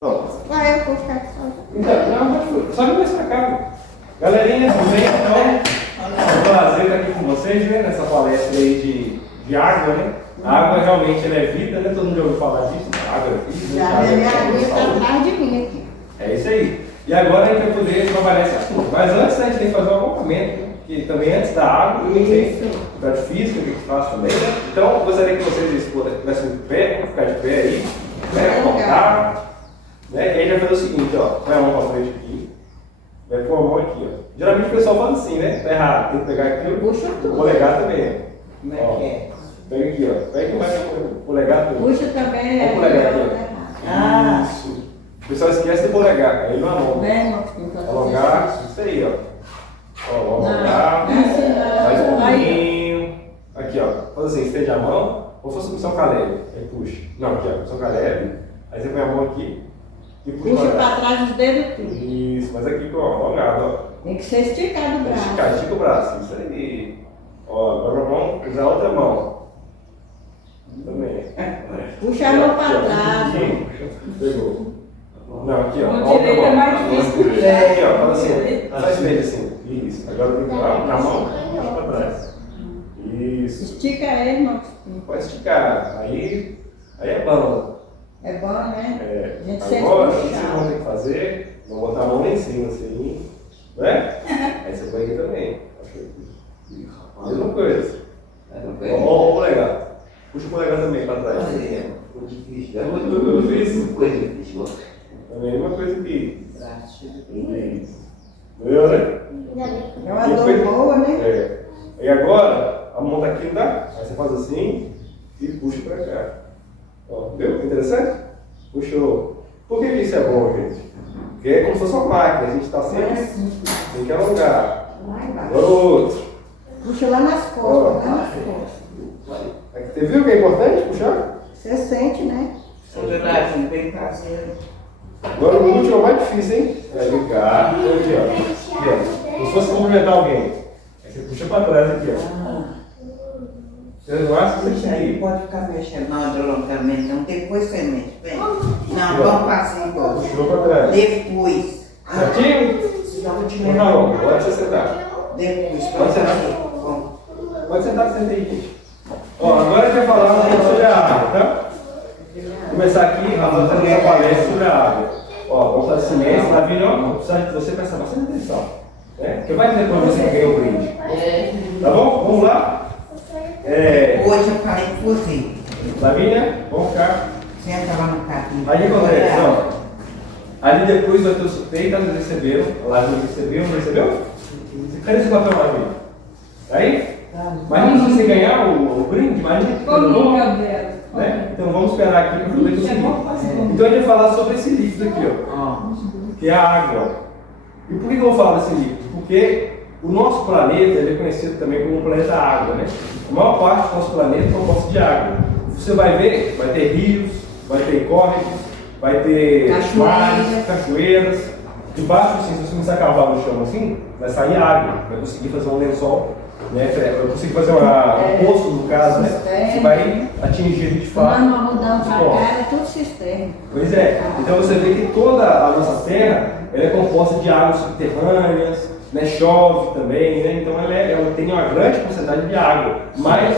Vai, eu vou ficar só. Então, não, só me mostrar cá. Galerinha, tudo bem? Então, é um prazer estar aqui com vocês, né, nessa palestra aí de água, né? A água realmente ela é vida, né? Todo mundo já ouviu falar disso? A água é vida. Já minha amiga está atrás de mim aqui. É isso aí. E agora a gente vai poder trabalhar esse assunto. Mas antes a gente tem que fazer um acompanhamento, né? Que também antes da água, também tem atividade física, que a gente faz também, né? Então, eu gostaria que vocês estivessem de pé, vamos ficar de pé aí, né? Colocar. Né? E aí vai fazer o seguinte, ó, põe a mão pra frente aqui, vai pôr a mão aqui, ó. Geralmente o pessoal faz assim, né? Tá errado, tem que pegar aqui o polegar também. Como é que é? Pega aqui, ó. Pega aqui mais o polegar também. Puxa também. Olha o polegar aqui, ó. Isso. O pessoal esquece do polegar, aí não alonga. Vem, Marquinhos, fazer Alongar, isso aí, ó. Ó, alongar, mais um pouquinho. Aqui, ó. Faz assim, estende a mão, como se fosse o São Caleb. Aí puxa. Não, aqui, ó, São Caleb. Aí você põe a mão aqui. Puxa para trás os dedos tudo. Isso, mas aqui com alongado, ó. Tem que ser esticado o braço. Estica o braço, isso aí. Ó, agora vamos usar a outra mão. Também. Puxa a mão para trás. Pegou. Não, aqui, ó. Mão direita é mais difícil. Aqui, ó, fala assim. Faz bem assim. Isso. Agora eu vou na mão, puxa para trás. Isso. Estica ele, Marquinhos. Pode esticar. Aí é bom. É bom, né? É. A gente sente Agora, o que puxar. vocês vão ter que fazer? Vou botar a mão lá em cima, assim. Né? Aí você põe aqui também. Mesma coisa. Ó, o polegar. Puxa o polegar também para trás. Ficou difícil. Eu fiz. Foi difícil. É a mesma coisa que Braço. isso. Viu, né? É uma dor boa, né? É. E agora, a mão tá aqui, tá? Aí você faz assim e puxa para cá. Ó, viu? Interessante? Puxou. Por que isso é bom, gente? Porque é como se fosse uma máquina. A gente está sempre. Tem que alongar. Lá embaixo. Agora o outro. Puxa lá nas costas, lá nas costas. Aqui, você viu que é importante puxar? Você sente, né? Bem caseiro. Agora o último é o mais difícil, hein? Vai vir cá. Aqui, ó. Aqui, ó. Como se fosse cumprimentar alguém. Aí você puxa para trás aqui, ó. Você não acha que Isso aí aqui? pode ficar mexendo na alongamente, não. Depois você mexe. Vem. Não, vamos fazer igual. Puxou para trás. Depois. Certinho? Não, não. Pode você sentar. Depois. Pode sentar. Bom. Pode sentar, senta aí, gente. Ó, agora a gente vai falar um pouco sobre a água, tá? Vou começar aqui a fazer uma palestra sobre a água. Ó, vamos fazer silêncio, Davi, ó, vou precisar de você prestar bastante atenção. Né? Porque vai dizer quando você ganhou o brinde. Tá bom? Vamos lá? Hoje eu falei com você. Davi, né? Vamos ficar. Senta lá no carrinho. Aí o que acontece, ó. Ali depois vai ter o sorteio, tá? Vocês receberam. Lá não recebeu, não recebeu? Cadê esse papel, Davi? Aí? Imagina se você ganhar o brinde, imagina que coisa boa, né? Então vamos esperar aqui para poder conseguir. Então a gente vai falar sobre esse líquido aqui, ó, que é a água. E por que eu vou falar desse líquido? Porque o nosso planeta ele é conhecido também como o planeta água, né? A maior parte do nosso planeta é composto de água. Você vai ver, vai ter rios, vai ter córregos, vai ter mares, cachoeiras. Debaixo, assim, se você começar a cavar no chão assim, vai sair água, vai conseguir fazer um lençol. Né, eu consigo fazer um poço, no caso, né? Que vai atingir de fato. Nós vamos mudando para cá, é tudo cisterna. Pois é. Então você vê que toda a nossa terra ela é composta de águas subterrâneas, né? Chove também, né? Então ela tem uma grande porcentagem de água. Mas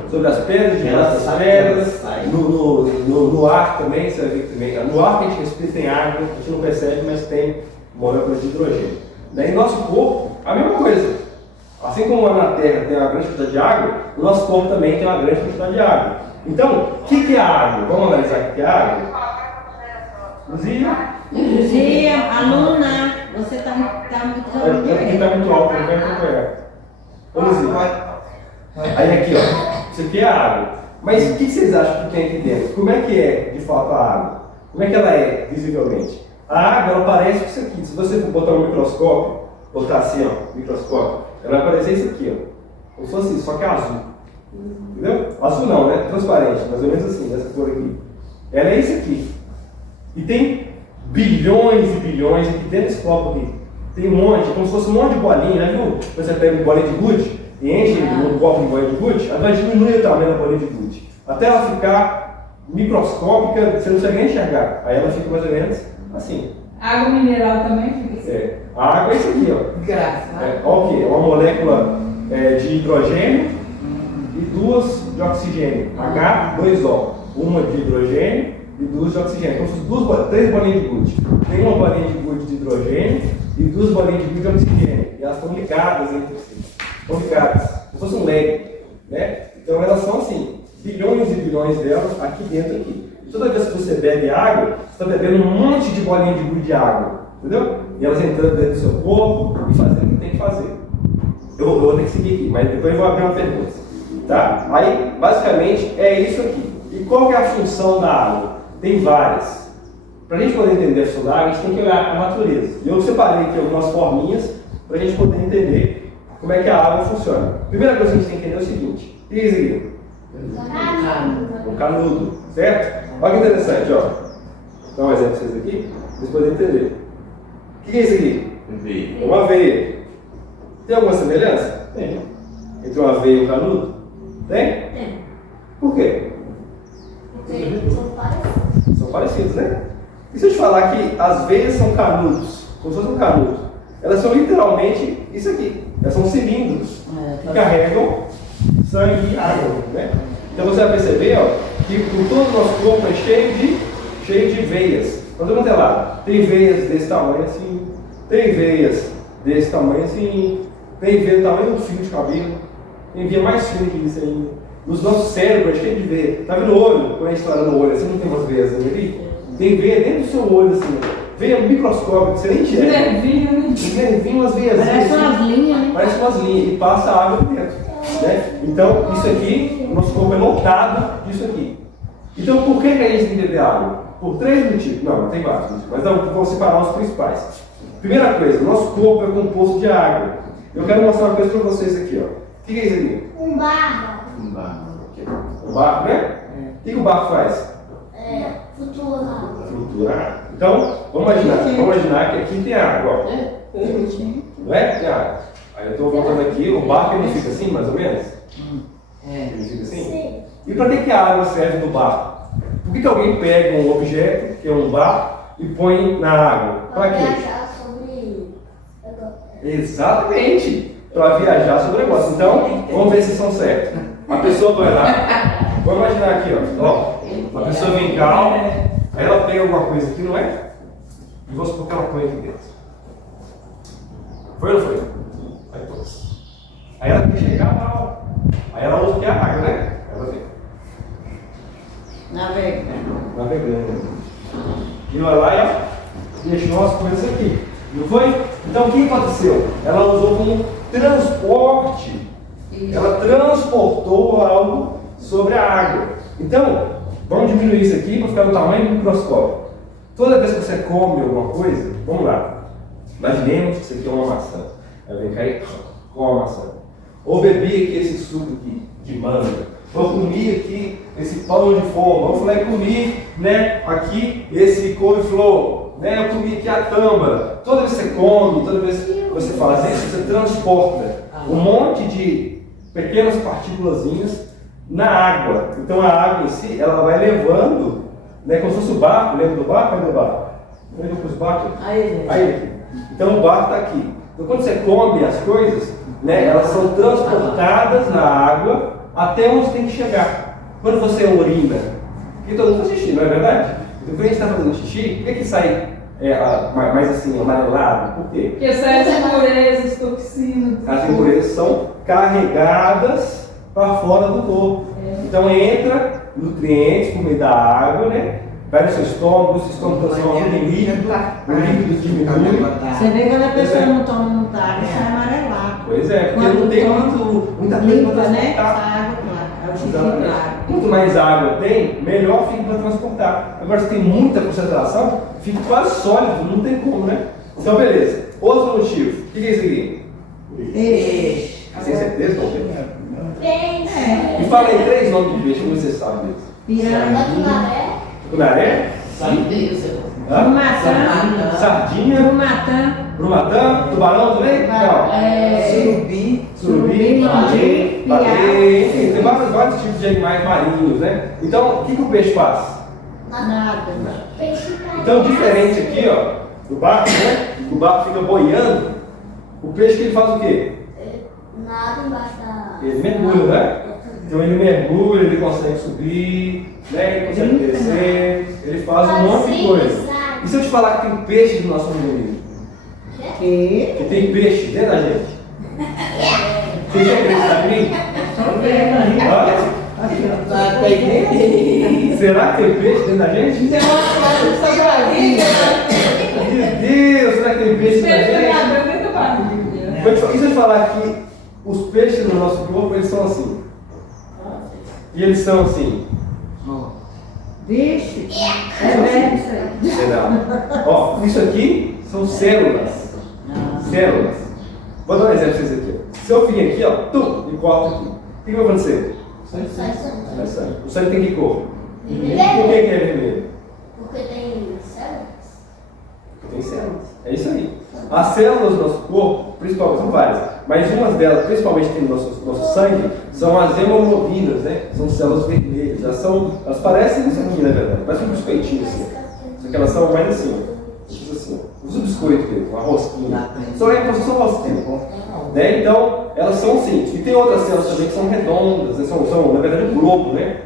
sobre as pedras, debaixo das pedras, no ar também, você vai ver que também. No ar que a gente respira tem água, a gente não percebe, mas tem moléculas de hidrogênio. Daí nosso corpo, a mesma coisa. Assim como na Terra tem uma grande quantidade de água, o nosso corpo também tem uma grande quantidade de água. Então, o que é a água? Vamos analisar o que é a água? Luzia, aluna, você está muito Aqui está muito alto, não vai acompanhar. Ô, Luzia. Aí aqui, ó. Isso aqui é a água. Mas o que vocês acham que tem aqui dentro? Como é que é, de fato, a água? Como é que ela é, visivelmente? A água, ela parece com isso aqui. Se você botar um microscópio, botar assim, ó, microscópio, ela vai parecer isso aqui, ó. Como se fosse isso, só que é azul. Entendeu? Azul não, né? Transparente, mais ou menos assim, dessa cor aqui. Ela é isso aqui. E tem bilhões e bilhões aqui dentro desse copo aqui. Tem um monte, como se fosse um monte de bolinha, né, viu? Você pega uma bolinha de gude e enche um copo de bolinha de gude, ela vai diminuir o tamanho da bolinha de gude. Até ela ficar microscópica, você não consegue nem enxergar. Aí ela fica mais ou menos assim. Água mineral também fica assim. É. A água é isso aqui, ó. Graças. Olha o quê? É uma molécula de hidrogênio e duas de oxigênio. H2O. Uma de hidrogênio e duas de oxigênio. Então, são três bolinhas de gude. Tem uma bolinha de gude de hidrogênio e duas bolinhas de gude de oxigênio. E elas estão ligadas entre si. Estão ligadas. Como se fosse um leg. Né? Então, elas são assim, bilhões e bilhões delas aqui dentro aqui. Toda vez que você bebe água, você está bebendo um monte de bolinha de gude de água. Entendeu? E elas entrando dentro do seu corpo e fazendo o que tem que fazer. Eu vou ter que seguir aqui, mas depois eu vou abrir uma pergunta. Tá? Aí, basicamente, é isso aqui. E qual que é a função da água? Tem várias. Para a gente poder entender a função da água, a gente tem que olhar a natureza. E eu separei aqui algumas forminhas para a gente poder entender como é que a água funciona. Primeira coisa que a gente tem que entender é o seguinte. O que é isso aqui? Um canudo, certo? Olha que interessante, ó. Vou dar um exemplo para vocês aqui, para vocês poderem entender. O que é isso aqui? Uma veia. Tem alguma semelhança? Tem. Entre uma veia e um canudo? Tem? Tem. Por quê? Porque são parecidos. São parecidos, né? E se eu te falar que as veias são canudos, como se fosse um canudo, elas são literalmente isso aqui. Elas são cilindros que carregam sangue e água, né? Então você vai perceber, ó, que por todo o nosso corpo é cheio de veias. Quando eu lá, tem veias desse tamanho assim, tem veias desse tamanho assim, tem veia do tamanho do fio de cabelo, tem veia mais fina que isso ainda. Nos nossos cérebros é cheio de veia. Tá vendo o olho? Quando a gente olha no olho, assim, não tem umas veias ali? Tem veia dentro do seu olho, assim, veia microscópica, que você nem enxerga. Nervinho, né? Nervinho, umas veias. Parece umas linhas, né? Parece umas linhas, e passa água dentro. Né? Então, isso aqui, o nosso corpo é lotado disso aqui. Então, por que a gente tem que beber água? Por três motivos. Não tem vários motivos, mas não, vou separar os principais. Primeira coisa, o nosso corpo é composto de água. Eu quero mostrar uma coisa para vocês aqui, ó. O que é isso aqui? Um barro. O barco, né? O que o barco faz? Flutuar. Flutuar. Então, vamos imaginar que aqui tem água, ó. Não é? Tem água. Aí eu estou voltando aqui, o barco ele fica assim, mais ou menos? Ele fica assim? Sim. E para que a água serve no barco? Por que alguém pega um objeto, que é um barco, e põe na água? Para quê? Viajar sobre. Exatamente! Para viajar sobre o negócio. Então, vamos ver se são certos. A pessoa vai lá, vamos imaginar aqui, ó. A pessoa vem calma, aí ela pega alguma coisa aqui, não é? E vamos supor que ela põe aqui dentro. Foi ou não foi? Aí pôs. Aí ela tem que chegar lá, ó. Aí ela usa o que é a água, né? Ela vem. Navegando. E vai lá e deixou as coisas aqui. Não foi? Então o que aconteceu? Ela usou como transporte. Ela transportou algo sobre a água. Então, vamos diminuir isso aqui para ficar do tamanho do microscópio. Toda vez que você come alguma coisa, vamos lá. Imaginemos que isso aqui é uma maçã. Aí vem cá e come a maçã. Ou bebi aqui esse suco aqui de manga. Ou comi aqui esse pão de forma. Ou falei, comi, né, aqui esse couve-flor. Né, eu comi aqui a tâmara. Toda vez que você come, toda vez que você faz isso, você transporta um monte de pequenas partículazinhas na água. Então a água em si, ela vai levando, né, como se fosse o barco. Lembra do barco? Cadê o barco? Lembra dos barcos? Aí. Então o barco está aqui. Então quando você come as coisas, né, elas são transportadas na água até onde tem que chegar. Quando você urina, porque todo mundo faz xixi, não é verdade? Então quando a gente está fazendo xixi, por que sai mais assim, amarelado? Por quê? Porque sai as impurezas, toxinas. As impurezas são carregadas para fora do corpo. Então entra nutrientes por meio da água, né? Vai no seu estômago, o estômago transforma em líquido, o líquido diminui. Você vê quando a pessoa não toma muita água, sai amarelado. Pois é, porque Quando não tem toma, muita coisa limpa, para né? transportar. Essa água, claro. É o xixi Exatamente. claro. Quanto mais água tem, melhor fica para transportar. Agora, se tem muita concentração, fica quase sólido, não tem como, né? Então, beleza. Outro motivo. O que é isso aqui? Peixe. Sem certeza, não tem. Peixe. Me fala aí 3 nomes de peixe, como você sabe deles. Piranha. Tucunaré, Hã? Brumatã. Sardinha. Brumatã. Brumatã. Tubarão também? Não. Surubi. Surubim, Lambari, baleia, enfim, tem vários tipos de animais marinhos, né? Então, o que o peixe faz? Nada. Então, diferente aqui, ó, do barco, né? O barco fica boiando. O peixe que ele faz o quê? Nada embaixo da. Ele mergulha, né? Então ele mergulha, ele consegue subir, né? Ele consegue descer, ele faz um monte de coisa. E se eu te falar que tem peixe no nosso organismo? Que? Que tem peixe dentro da gente? Você quer acreditar em mim? Hã? Será que tem peixe dentro da gente? Tem uma foto da sua barriga. Meu Deus, será que tem peixe dentro da gente? Pescador dentro da barriga. E se eu te falar que os peixes no nosso corpo, eles são assim? E eles são assim? Vixe. É isso aí. Será? Ó, isso aqui são células. Células. Vou dar um exemplo pra vocês aqui. Se eu vim aqui, ó, tum, e corto aqui, o que vai acontecer? Sai sangue. Vai sangue. O sangue tem que cor. Por que Vermelho. que é vermelho? Porque tem células. Tem células. É isso aí. As células do nosso corpo, principalmente, são várias, mas umas delas, principalmente que tem no nosso sangue, são as hemoglobinas, né? São células vermelhas. Elas parecem isso aqui, na verdade. Parece um biscoitinho assim. Só que elas são mais assim, ó. Tipo assim, ó. Usa o biscoito mesmo, uma rosquinha. Só é como se fosse uma rosquinha. Né? Então, elas são assim. E tem outras células também que são redondas, né? São na verdade, um globo, né?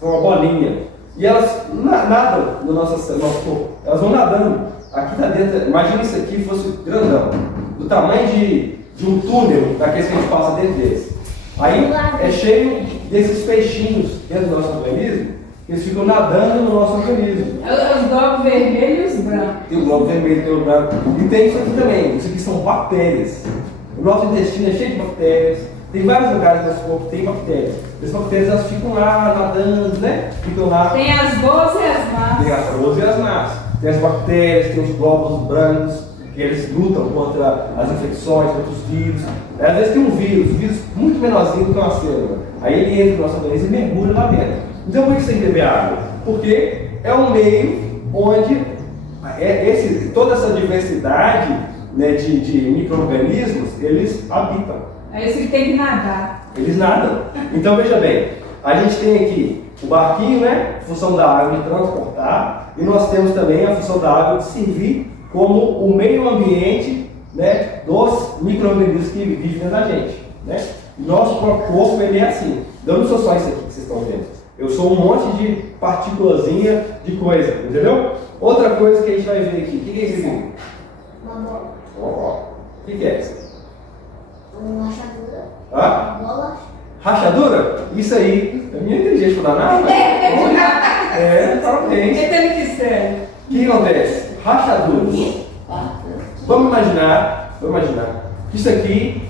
São uma bolinha. E elas nadam no nosso corpo. Elas vão nadando. Aqui tá dentro, imagina isso aqui fosse grandão, do tamanho de um túnel daqueles que a gente passa dentro deles. Aí é cheio desses peixinhos dentro do nosso organismo, que eles ficam nadando no nosso organismo. Os globos vermelhos e os brancos. Tem o globo vermelho, tem o branco. E tem isso aqui também, isso aqui são bactérias. O nosso intestino é cheio de bactérias. Tem vários lugares do nosso corpo que tem bactérias. Essas bactérias elas ficam lá nadando, né? Ficam lá. Tem as boas e as más. Tem as boas e as más. Tem as bactérias, tem os glóbulos brancos, que eles lutam contra as infecções, contra os vírus. Às vezes tem um vírus muito menorzinho do que uma célula. Aí ele entra no nosso organismo e mergulha lá dentro. Então por que você tem que beber água? Porque é um meio onde toda essa diversidade, né, de micro-organismos, eles habitam. É isso que tem que nadar. Eles nadam. Então veja bem, a gente tem aqui o barquinho, né? Função da água de transportar, e nós temos também a função da água de servir como o meio ambiente, né, dos micro-organismos que vivem dentro da gente, né? Nosso próprio corpo ele é assim. Eu não sou só isso aqui que vocês estão vendo. Eu sou um monte de partículazinha de coisa, entendeu? Outra coisa que a gente vai ver aqui. O que é isso aqui? Uma bola. O que é isso? Uma rachadura. Hã? Uma bola. Rachadura? Isso aí. É minha inteligência danada. Parabéns. Quem tem que ser? O que acontece? Rachaduras. Vamos imaginar que isso aqui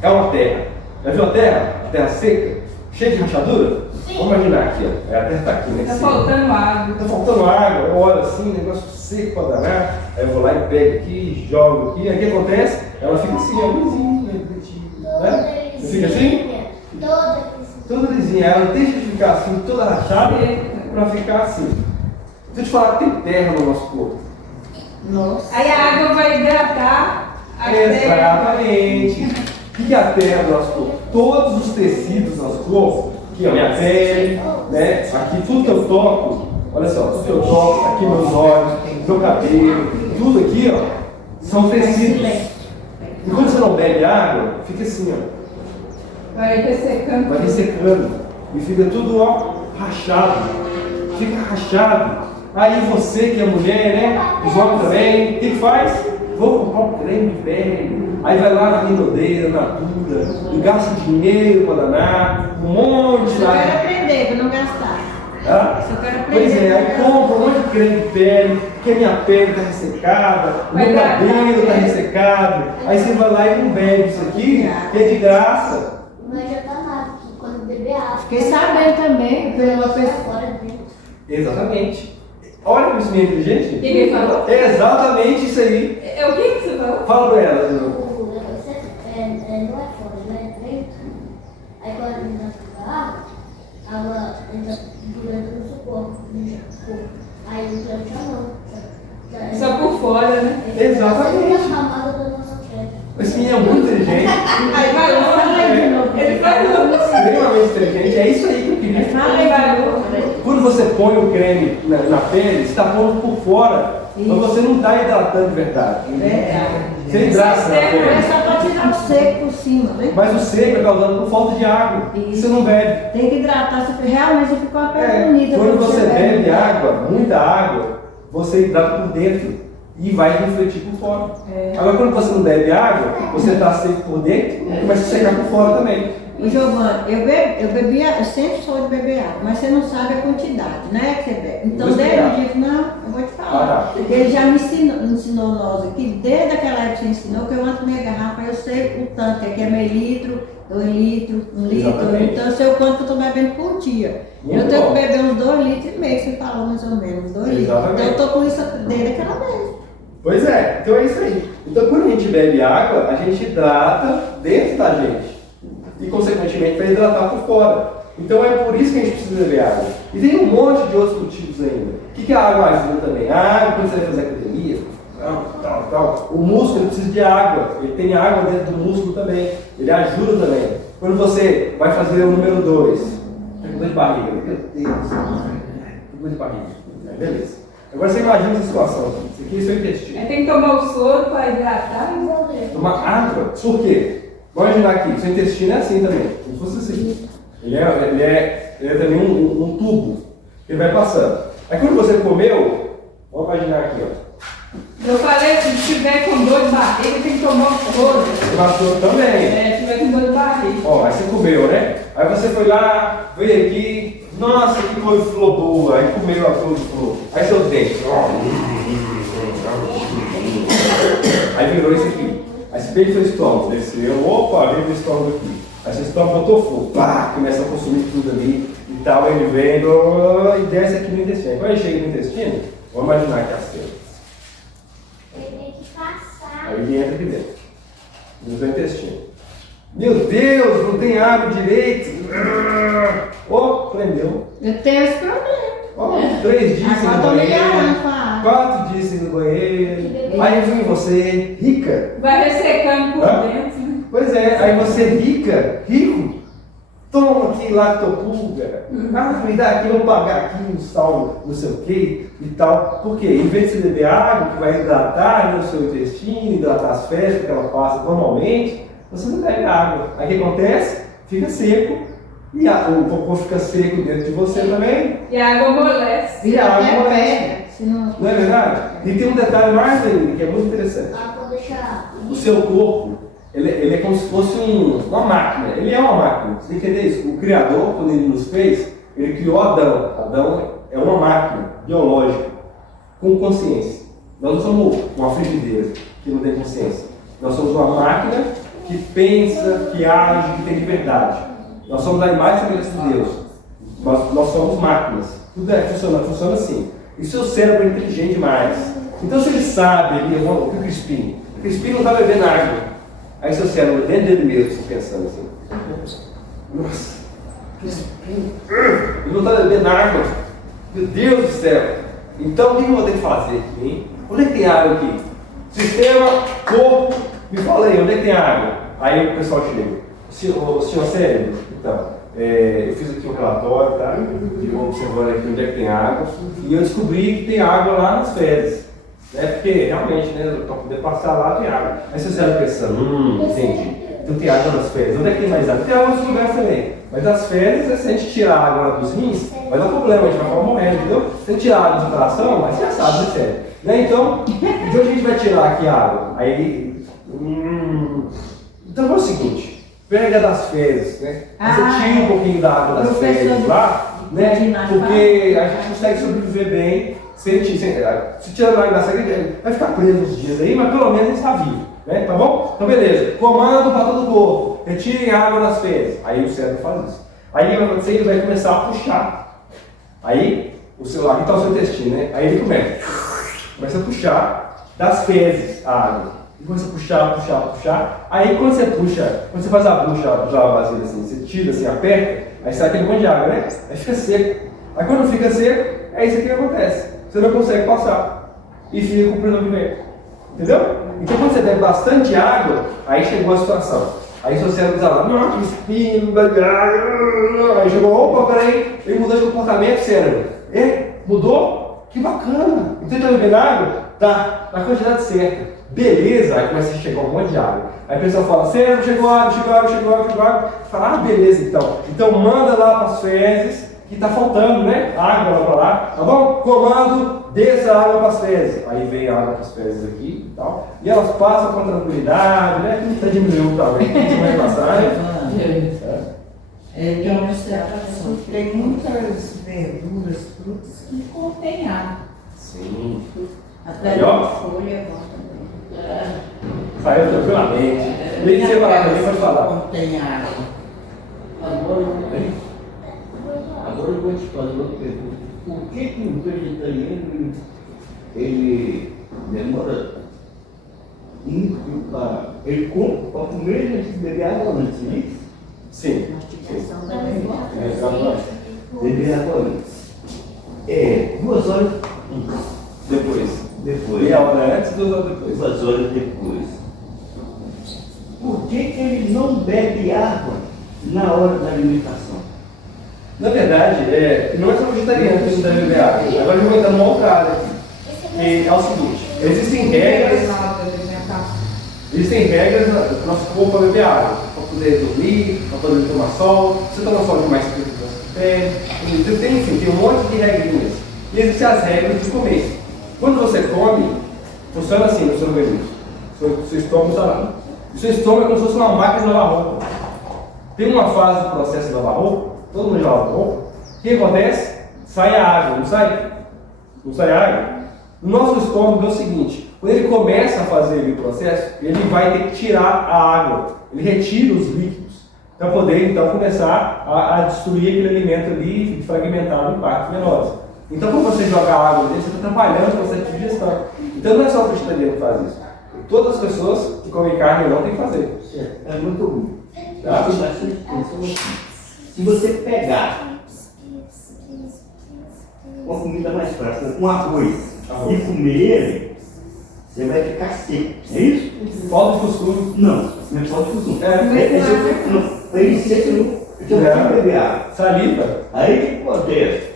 é uma terra. Já viu a terra? A terra seca? Cheia de rachadura? Sim. Vamos imaginar aqui, ó. A terra está aqui, né? Tá seca. faltando água. Tá faltando água, eu olho assim, negócio seco para danar. Aí eu vou lá e pego aqui, jogo aqui. Aí o que acontece? Ela fica assim, ó, lisinha, bonitinha, né? Você fica assim? Toda lisinha. Ela deixa de ficar assim, toda rachada, para ficar assim. Deixa eu te falar que tem terra no nosso corpo. Nossa. Aí a água vai hidratar a terra. Exatamente. O que é a terra do nosso corpo? Todos os tecidos do nosso corpo, aqui ó, minha pele, né? Aqui tudo que eu toco, olha só, tudo que eu toco, aqui meus olhos, meu cabelo, tudo aqui ó, são tecidos. E quando você não bebe água, fica assim ó, Vai ressecando. vai ressecando e fica tudo ó, rachado, fica rachado. Aí você que é mulher, né? Os homens também, o que faz? Vou comprar um creme de pele. Aí vai lá na Rinodeira, na Natura, e gasta dinheiro para danar, um monte Só quero lá. aprender, para não gastar. Hã? Só quero Pois aprender. é, aí compra um monte de creme de pele, porque a minha pele está ressecada, o Vai meu dar cabelo está nada. ressecado. Aí você vai lá e não bebe isso aqui, que é de graça. Mas já tá nada, que quando beber água. Fiquei sabendo também, pela Tá pessoa. fora dentro. Exatamente. Olha como isso é inteligente. O que ele falou? É exatamente isso aí. O que você falou? Fala para ela de novo. Não é fora, não é dentro. Aí quando entra a água entra direto no seu corpo. Aí o Cleiton não. Só por fora, né? Exatamente. Essa camada da nossa pedra. Esse menino é muito inteligente, Aí vai longe. Ele vai longe. extremamente inteligente. É isso aí que eu queria. Ele vai longe. Quando você põe o creme na pele, você está pondo por fora, mas você não está hidratando de verdade. Você hidrata na É pele. só para tirar o seco por cima, né? Mas o seco é causado por falta de água. Isso. Você não bebe. Tem que hidratar, você realmente ficou uma pele bonita. Quando você bebe bebe. água, muita água, você hidrata por dentro e vai refletir por fora. Agora, quando você não bebe água, você está seco por dentro e começa a secar por fora também. Ô, Giovana, eu sempre sou de beber água, mas você não sabe a quantidade, né, que você bebe. Então, Vou desde explicar. o dia que não, eu vou te falar. Ah, tá. Ele já me ensinou nós aqui, desde aquela época que você ensinou, que eu ando com minha garrafa, eu sei o tanto, que aqui é meio litro, 2 litros, 1 litro, Exatamente. então eu sei o quanto que eu estou bebendo por dia. Muito eu tenho bom. que beber uns 2 litros e meio, você falou mais ou menos, 2 litros. Exatamente. Então eu estou com isso desde aquela vez. Pois é, então é isso aí. Então, quando a gente bebe água, a gente hidrata dentro da gente. E, consequentemente, vai hidratar por fora. Então, é por isso que a gente precisa beber água. E tem um monte de outros motivos ainda. O que a água ajuda também? A água, quando você vai fazer academia, tal, o músculo ele precisa de água. Ele tem água dentro do músculo também. Ele ajuda também. Quando você vai fazer o número 2, tem dor de barriga. Meu Deus, dor de barriga. Beleza. Agora você imagina essa situação aqui. Isso aqui é seu intestino. Aí tem que tomar o soro para hidratar. Tomar água. Por quê? Vamos imaginar aqui, seu intestino é assim também, como se fosse assim. Ele é também um tubo que ele vai passando. Aí quando você comeu, vamos imaginar aqui, ó. Eu falei que se tiver com dor de barriga, tem que tomar o soro. Você passou também. Se tiver com dor de barriga. Ó, aí você comeu, né? Aí você foi lá, veio aqui, nossa, que flor de flor boa. Aí comeu a flor de flor. Aí seu dente, ó. Aí virou isso aqui. Aí você fez o estômago, desceu, opa, veio o estômago aqui. Aí seu estômago botou fogo, pá, começa a consumir tudo ali e tal, ele vem e desce aqui no intestino. Quando ele chega no intestino, vamos imaginar que é a cena. Ele tem que passar. Aí ele entra aqui dentro, no seu intestino. Meu Deus, não tem água direito. Prendeu. Eu tenho esse problema. 3 dias sem ir Agora no tô melhorando banheiro, com a água. 4 dias sem ir no banheiro. Aí vem você, rica. Vai ressecando por Hã? dentro, né? Pois é, aí você rico, toma aqui lactopulga, me dá aqui, vou pagar aqui um sal, não sei o que e tal. Por quê? Em vez de você beber água, que vai hidratar no seu intestino, hidratar as fezes que ela passa normalmente, você não bebe água. Aí o que acontece? Fica seco, e o cocô fica seco dentro de você também, E a água amolece. e a água Até amolece. pedra, senão... Não é verdade? E tem um detalhe mais ainda, que é muito interessante. Para poder deixar. O seu corpo, ele é como se fosse uma máquina. Ele é uma máquina. Você tem que entender isso. O Criador, quando ele nos fez, ele criou Adão. Adão é uma máquina biológica, com consciência. Nós não somos uma frigideira que não tem consciência. Nós somos uma máquina que pensa, que age, que tem liberdade. Nós somos a imagem e semelhança de Deus. Nós somos máquinas. Tudo funciona assim. E o seu cérebro é inteligente demais. Então, se ele sabe, o que o Crispim não está bebendo água. Aí seu cérebro, dentro dele mesmo, você pensando assim: nossa, Crispim, ele não está bebendo água. Meu Deus do céu. Então, o que eu vou ter que fazer aqui, hein? Onde é que tem água aqui? Sistema, corpo, me fala aí, onde é que tem água? Aí o pessoal chega. O senhor cérebro, então, eu fiz aqui um relatório, tá? E vou observando aqui onde é que tem água. E eu descobri que tem água lá nas fezes. Né? Porque realmente, né, para poder passar lá tem água. Aí seu cérebro pensando, entendi. Então tem água nas fezes. Onde é que tem mais água? Tem água nos lugares também. Mas das fezes, se a gente tirar a água lá dos rins, vai dar problema, a gente vai acabar morrendo, entendeu? Se a gente tirar a água do coração, aí você já sabe, né, sério? Né? Então, de onde a gente vai tirar aqui a água? Aí, então é o seguinte, pega das fezes, né? Aí você tira um pouquinho da água das fezes lá, né? Porque a gente consegue sobreviver bem. Se tirar a água da fezes, vai ficar preso uns dias aí, mas pelo menos a gente está vivo, né? Tá bom? Então beleza, comando para todo o corpo, retirem a água das fezes. Aí o cérebro faz isso. Aí vai acontecer, ele vai começar a puxar. Aí, aqui está o seu intestino, né? Aí ele começa a puxar das fezes a água. E começa a puxar. Aí quando você faz a bucha vazia assim, você tira assim, aperta, aí sai aquele monte de água, né? Aí fica seco. Aí quando fica seco, É isso que acontece. Você não consegue passar. E fica com o problema que vem. Entendeu? Então quando você bebe bastante água, aí chegou a situação. Aí seu cérebro diz lá, não, que espinho, aí chegou, opa, peraí, ele mudou de comportamento, cérebro. Mudou? Que bacana. Então tá bebendo água? Tá, na quantidade certa. Beleza, aí começa a chegar um monte de água. Aí a pessoa fala, cérebro, chegou água. Fala, beleza então. Então manda lá para as fezes, que tá faltando, né? Água lá para lá. Tá bom? Comando, desça a água para as fezes. Aí vem a água para as fezes aqui e tal. E elas passam com tranquilidade, né? Até diminuiu o tamanho, que vai passar, né? Então você tem muitas verduras, frutas que contêm água. Sim. Até Aí, ó. a folha é bom também. Saiu tranquilamente. Nem separado, nem pode falar. Contém água. Agora eu vou te fazer uma pergunta. Por que um vegetariano ele demora muito para. Ele compra para comer antes de beber água antes, não é isso? Sim. Mastigação também é importante. Exatamente. Beber água antes. 2 horas Depois. depois. Meia hora antes, 2 horas depois. 2 horas depois. Por que ele não bebe água na hora da alimentação? Na verdade, não é só vegetariano que não deve beber água. Agora eu vou entrar numa outra área aqui. Que é o seguinte, existem regras no nosso corpo para beber água. Para poder dormir, para poder tomar sol. Você toma sol demais, você tem, enfim, tem um monte de regrinhas. E existem as regras de comer. Quando você come, funciona assim no seu organismo. Seu estômago está lá. O seu estômago é como se fosse uma máquina de lavar roupa. Tem uma fase do processo de lavar roupa, todo mundo lava roupa. O que acontece? Sai a água, não sai? Não sai a água? No nosso estômago é o seguinte, quando ele começa a fazer o processo, ele vai ter que tirar a água, ele retira os líquidos, para poder então começar a destruir aquele alimento ali, fragmentado em partes menores. Então quando você joga a água dele, você está atrapalhando o processo de digestão. Então não é só o vegetariano que faz isso. Todas as pessoas que comem carne não têm que fazer. É muito ruim. Tá? Se você pegar uma comida mais prática, um arroz, e comer ele, você vai ficar seco. É isso? Falta de costume. Não, não é falta de costume. É. Ele seco, você não vai beber água. Saliva. Aí o que acontece?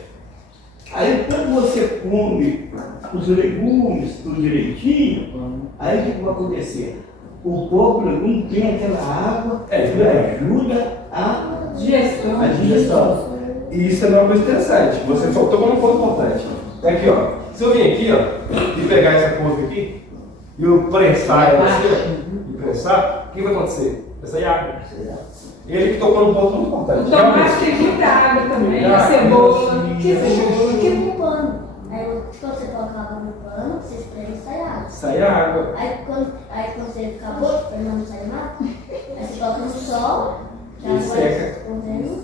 Aí quando você come os legumes tudo direitinho, aí o que vai acontecer? O corpo não tem aquela água que ajuda a digestão. E isso também é uma coisa interessante. Você tocou num ponto importante. É aqui, ó. Se eu vir aqui, ó, e pegar essa couve aqui, e eu pressar ela assim, e pressar, o que vai acontecer? Vai sair água. Ele que tocou num ponto muito importante. O tomate tem muita água também, a cebola. Tipo um pano. Aí quando você coloca água no pano, você espreme e sai água. Sai a água. Aí quando você acabou, não sai nada, aí você coloca no sol, já E vai seca. escondendo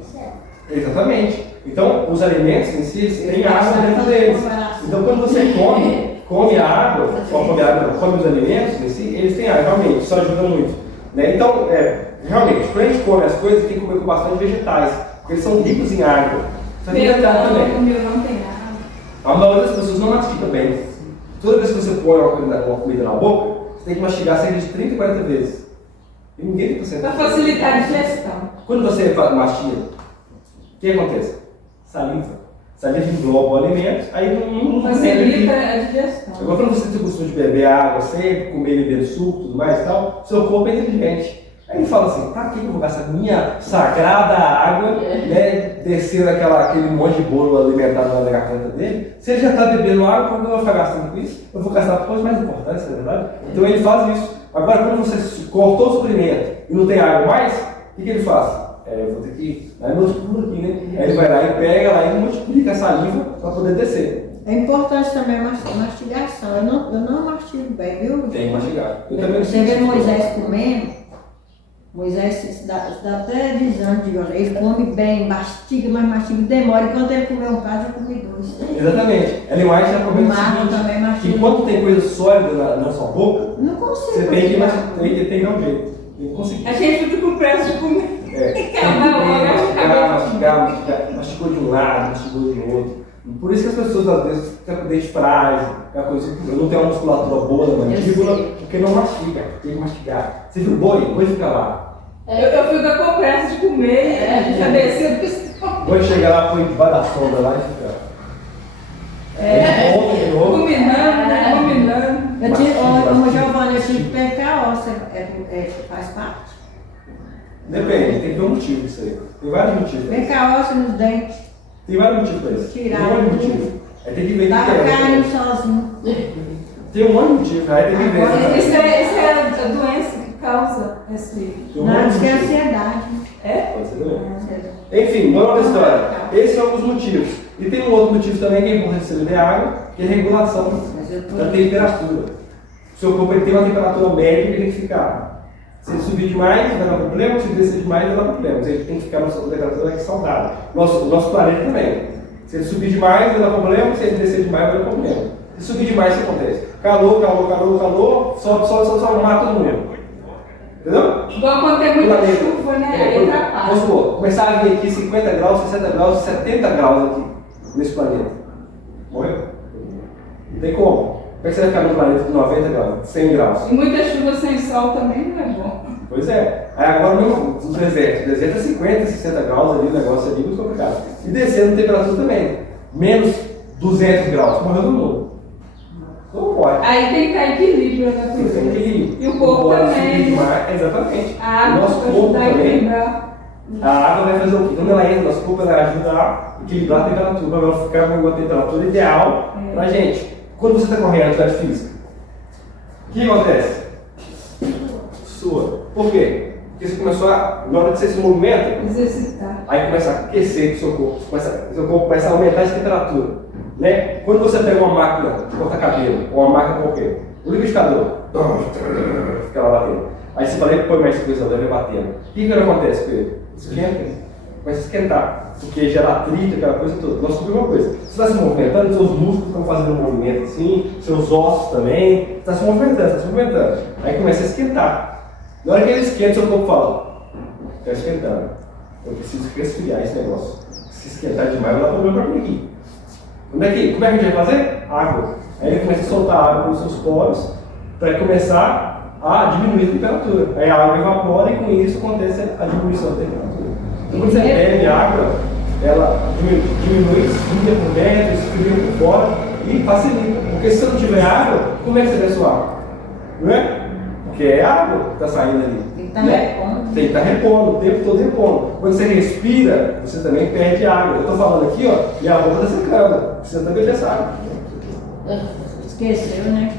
e seca. Exatamente. Então, os alimentos em si, eles têm água dentro deles. Então, quando você come a água, ou come os alimentos em si, eles têm água, realmente, isso ajuda muito. Né? Então, realmente, quando a gente come as coisas, tem que comer com bastante vegetais, porque eles são ricos em água. Só que detalhe também. O meu não tem água. A maioria das pessoas não mastica bem. Toda vez que você põe uma comida na boca, você tem que mastigar cerca de 30 e 40 vezes. E ninguém tem que Para facilitar a digestão. Quando você mastiga, o que acontece? Saliva. Saliva engloba o alimento, aí não Facilita a digestão. Agora, quando você tem o costume de beber água sempre, comer e beber suco, tudo mais e tal, seu corpo é inteligente. Aí ele fala assim, pra que eu vou gastar minha sagrada água, né, descer aquele monte de bolo alimentado na garganta dele? Se ele já está bebendo água, como eu vou ficar gastando com isso? Eu vou gastar coisas mais importantes, na verdade. Então ele faz isso. Agora, quando você cortou o suprimento e não tem água mais, o que ele faz? Eu vou ter que dar meus pulos aqui, né? Aí ele vai lá e pega lá e multiplica a saliva para poder descer. É importante também a mastigação. Eu não mastigo bem, viu? Tem que mastigar. Eu também Você vê Moisés comendo, Moisés dá até desânimo de olhar. Ele come bem, mastiga, mas mastiga demora. Enquanto ele comeu um caso, eu comi 2. Exatamente. Ellen White já comeu o Marlon também seguinte, mastiga. que quando tem coisa sólida na sua boca, Não consigo. você tem que mastigar. ter um jeito. Tem que conseguir. A gente fica com pressa de comer. Mastigar. Mastigou de um lado, mastigou de outro. Por isso que as pessoas às vezes ficam com o dente frágil, aquela coisa, não tem uma musculatura boa na mandíbula, porque não mastiga, tem que mastigar. Você viu o boi fica lá. Eu fico com pressa de comer e já descer do estômago. O boi chega lá, põe debaixo da sombra lá e fica. Volta de novo. Combinando, né? Combinando. Eu tive, ô Giovanni, eu tive que percar osso, faz parte? Depende, tem que ter um motivo isso aí. Tem vários motivos. Percar osso nos dentes, Tem vários motivos pra isso. Tirar Tem vários tudo. motivos. Aí tem que ver o dá que é. carne sozinho. Tem um monte de motivo, aí tem que ver. Agora, Isso é a doença que causa esse. Tem um Não, monte isso de que é motivo. ansiedade. É? Pode ser também. Enfim, moral da história. Esses são os motivos. E tem um outro motivo também que é importante você beber água, que é a regulação Mas eu tô... da temperatura. O seu corpo ele tem uma temperatura média que tem que ficar. Se ele subir demais, vai dar problema. Se ele descer demais, vai dar problema. Ele tem que ficar na sua temperatura saudável. O nosso planeta também. Se ele subir demais, vai dar problema. Se ele descer demais, vai dar problema. Se subir demais, o que acontece? Calor, sobe, mata todo mundo. Entendeu? Igual quando tem muita Planeta. chuva, né? Aí atrapalha. Vamos supor, começar a vir aqui 50 graus, 60 graus, 70 graus aqui, nesse planeta. Morreu? Não tem como. Como é que você vai ficar num planeta de 90 graus, 100 graus? E muita chuva sem sol também não é bom. Pois é. Aí agora mesmo no deserto. O deserto é 50, 60 graus ali, o negócio ali, muito complicado. E descendo a temperatura também. Menos 200 graus, morreu todo mundo. Não pode. Aí tem que estar equilíbrio na Tem natureza. que E o corpo pode subir também. demais. Exatamente. A água o nosso vai corpo ajudar a também. equilibrar. A água vai fazer o quê? Quando ela entra no nosso corpo, ela ajuda a equilibrar a temperatura, para ela ficar com uma temperatura ideal pra gente. Quando você está correndo atividade física, o que acontece? Sua. Por quê? Porque você começou a, na hora que você se movimenta, Exercitar. aí começa a aquecer o seu corpo, seu corpo começa a aumentar essa temperatura. Né? Quando você pega uma máquina de cortar cabelo, ou uma máquina qualquer, o liquidificador, fica lá batendo. Aí você fala, ele põe mais coisa, vai batendo. O que acontece com ele? Esquenta, começa a esquentar, porque gera atrito, aquela coisa toda. Nós somos uma coisa. Você está se movimentando, seus músculos estão fazendo um movimento assim, seus ossos também, está se movimentando. Aí começa a esquentar. Na hora que ele esquenta, seu corpo fala, está esquentando. Eu preciso resfriar esse negócio. Se esquentar demais, vai dar problema para mim aqui. Como é que a gente vai fazer? Água. Aí ele começa a soltar água nos seus poros para começar a diminuir a temperatura. Aí a água evapora e com isso acontece a diminuição da temperatura. Então quando você bebe água, ela diminui, esfria por dentro, esfria por fora e facilita. Porque se você não tiver água, como é que você vai suar? Não é? Porque é água que está saindo ali. Tem que estar repondo. Tem que estar repondo, o tempo todo repondo. Quando você respira, você também perde água. Eu estou falando aqui, ó, minha boca está secando. Você também já sabe. Esqueceu, né?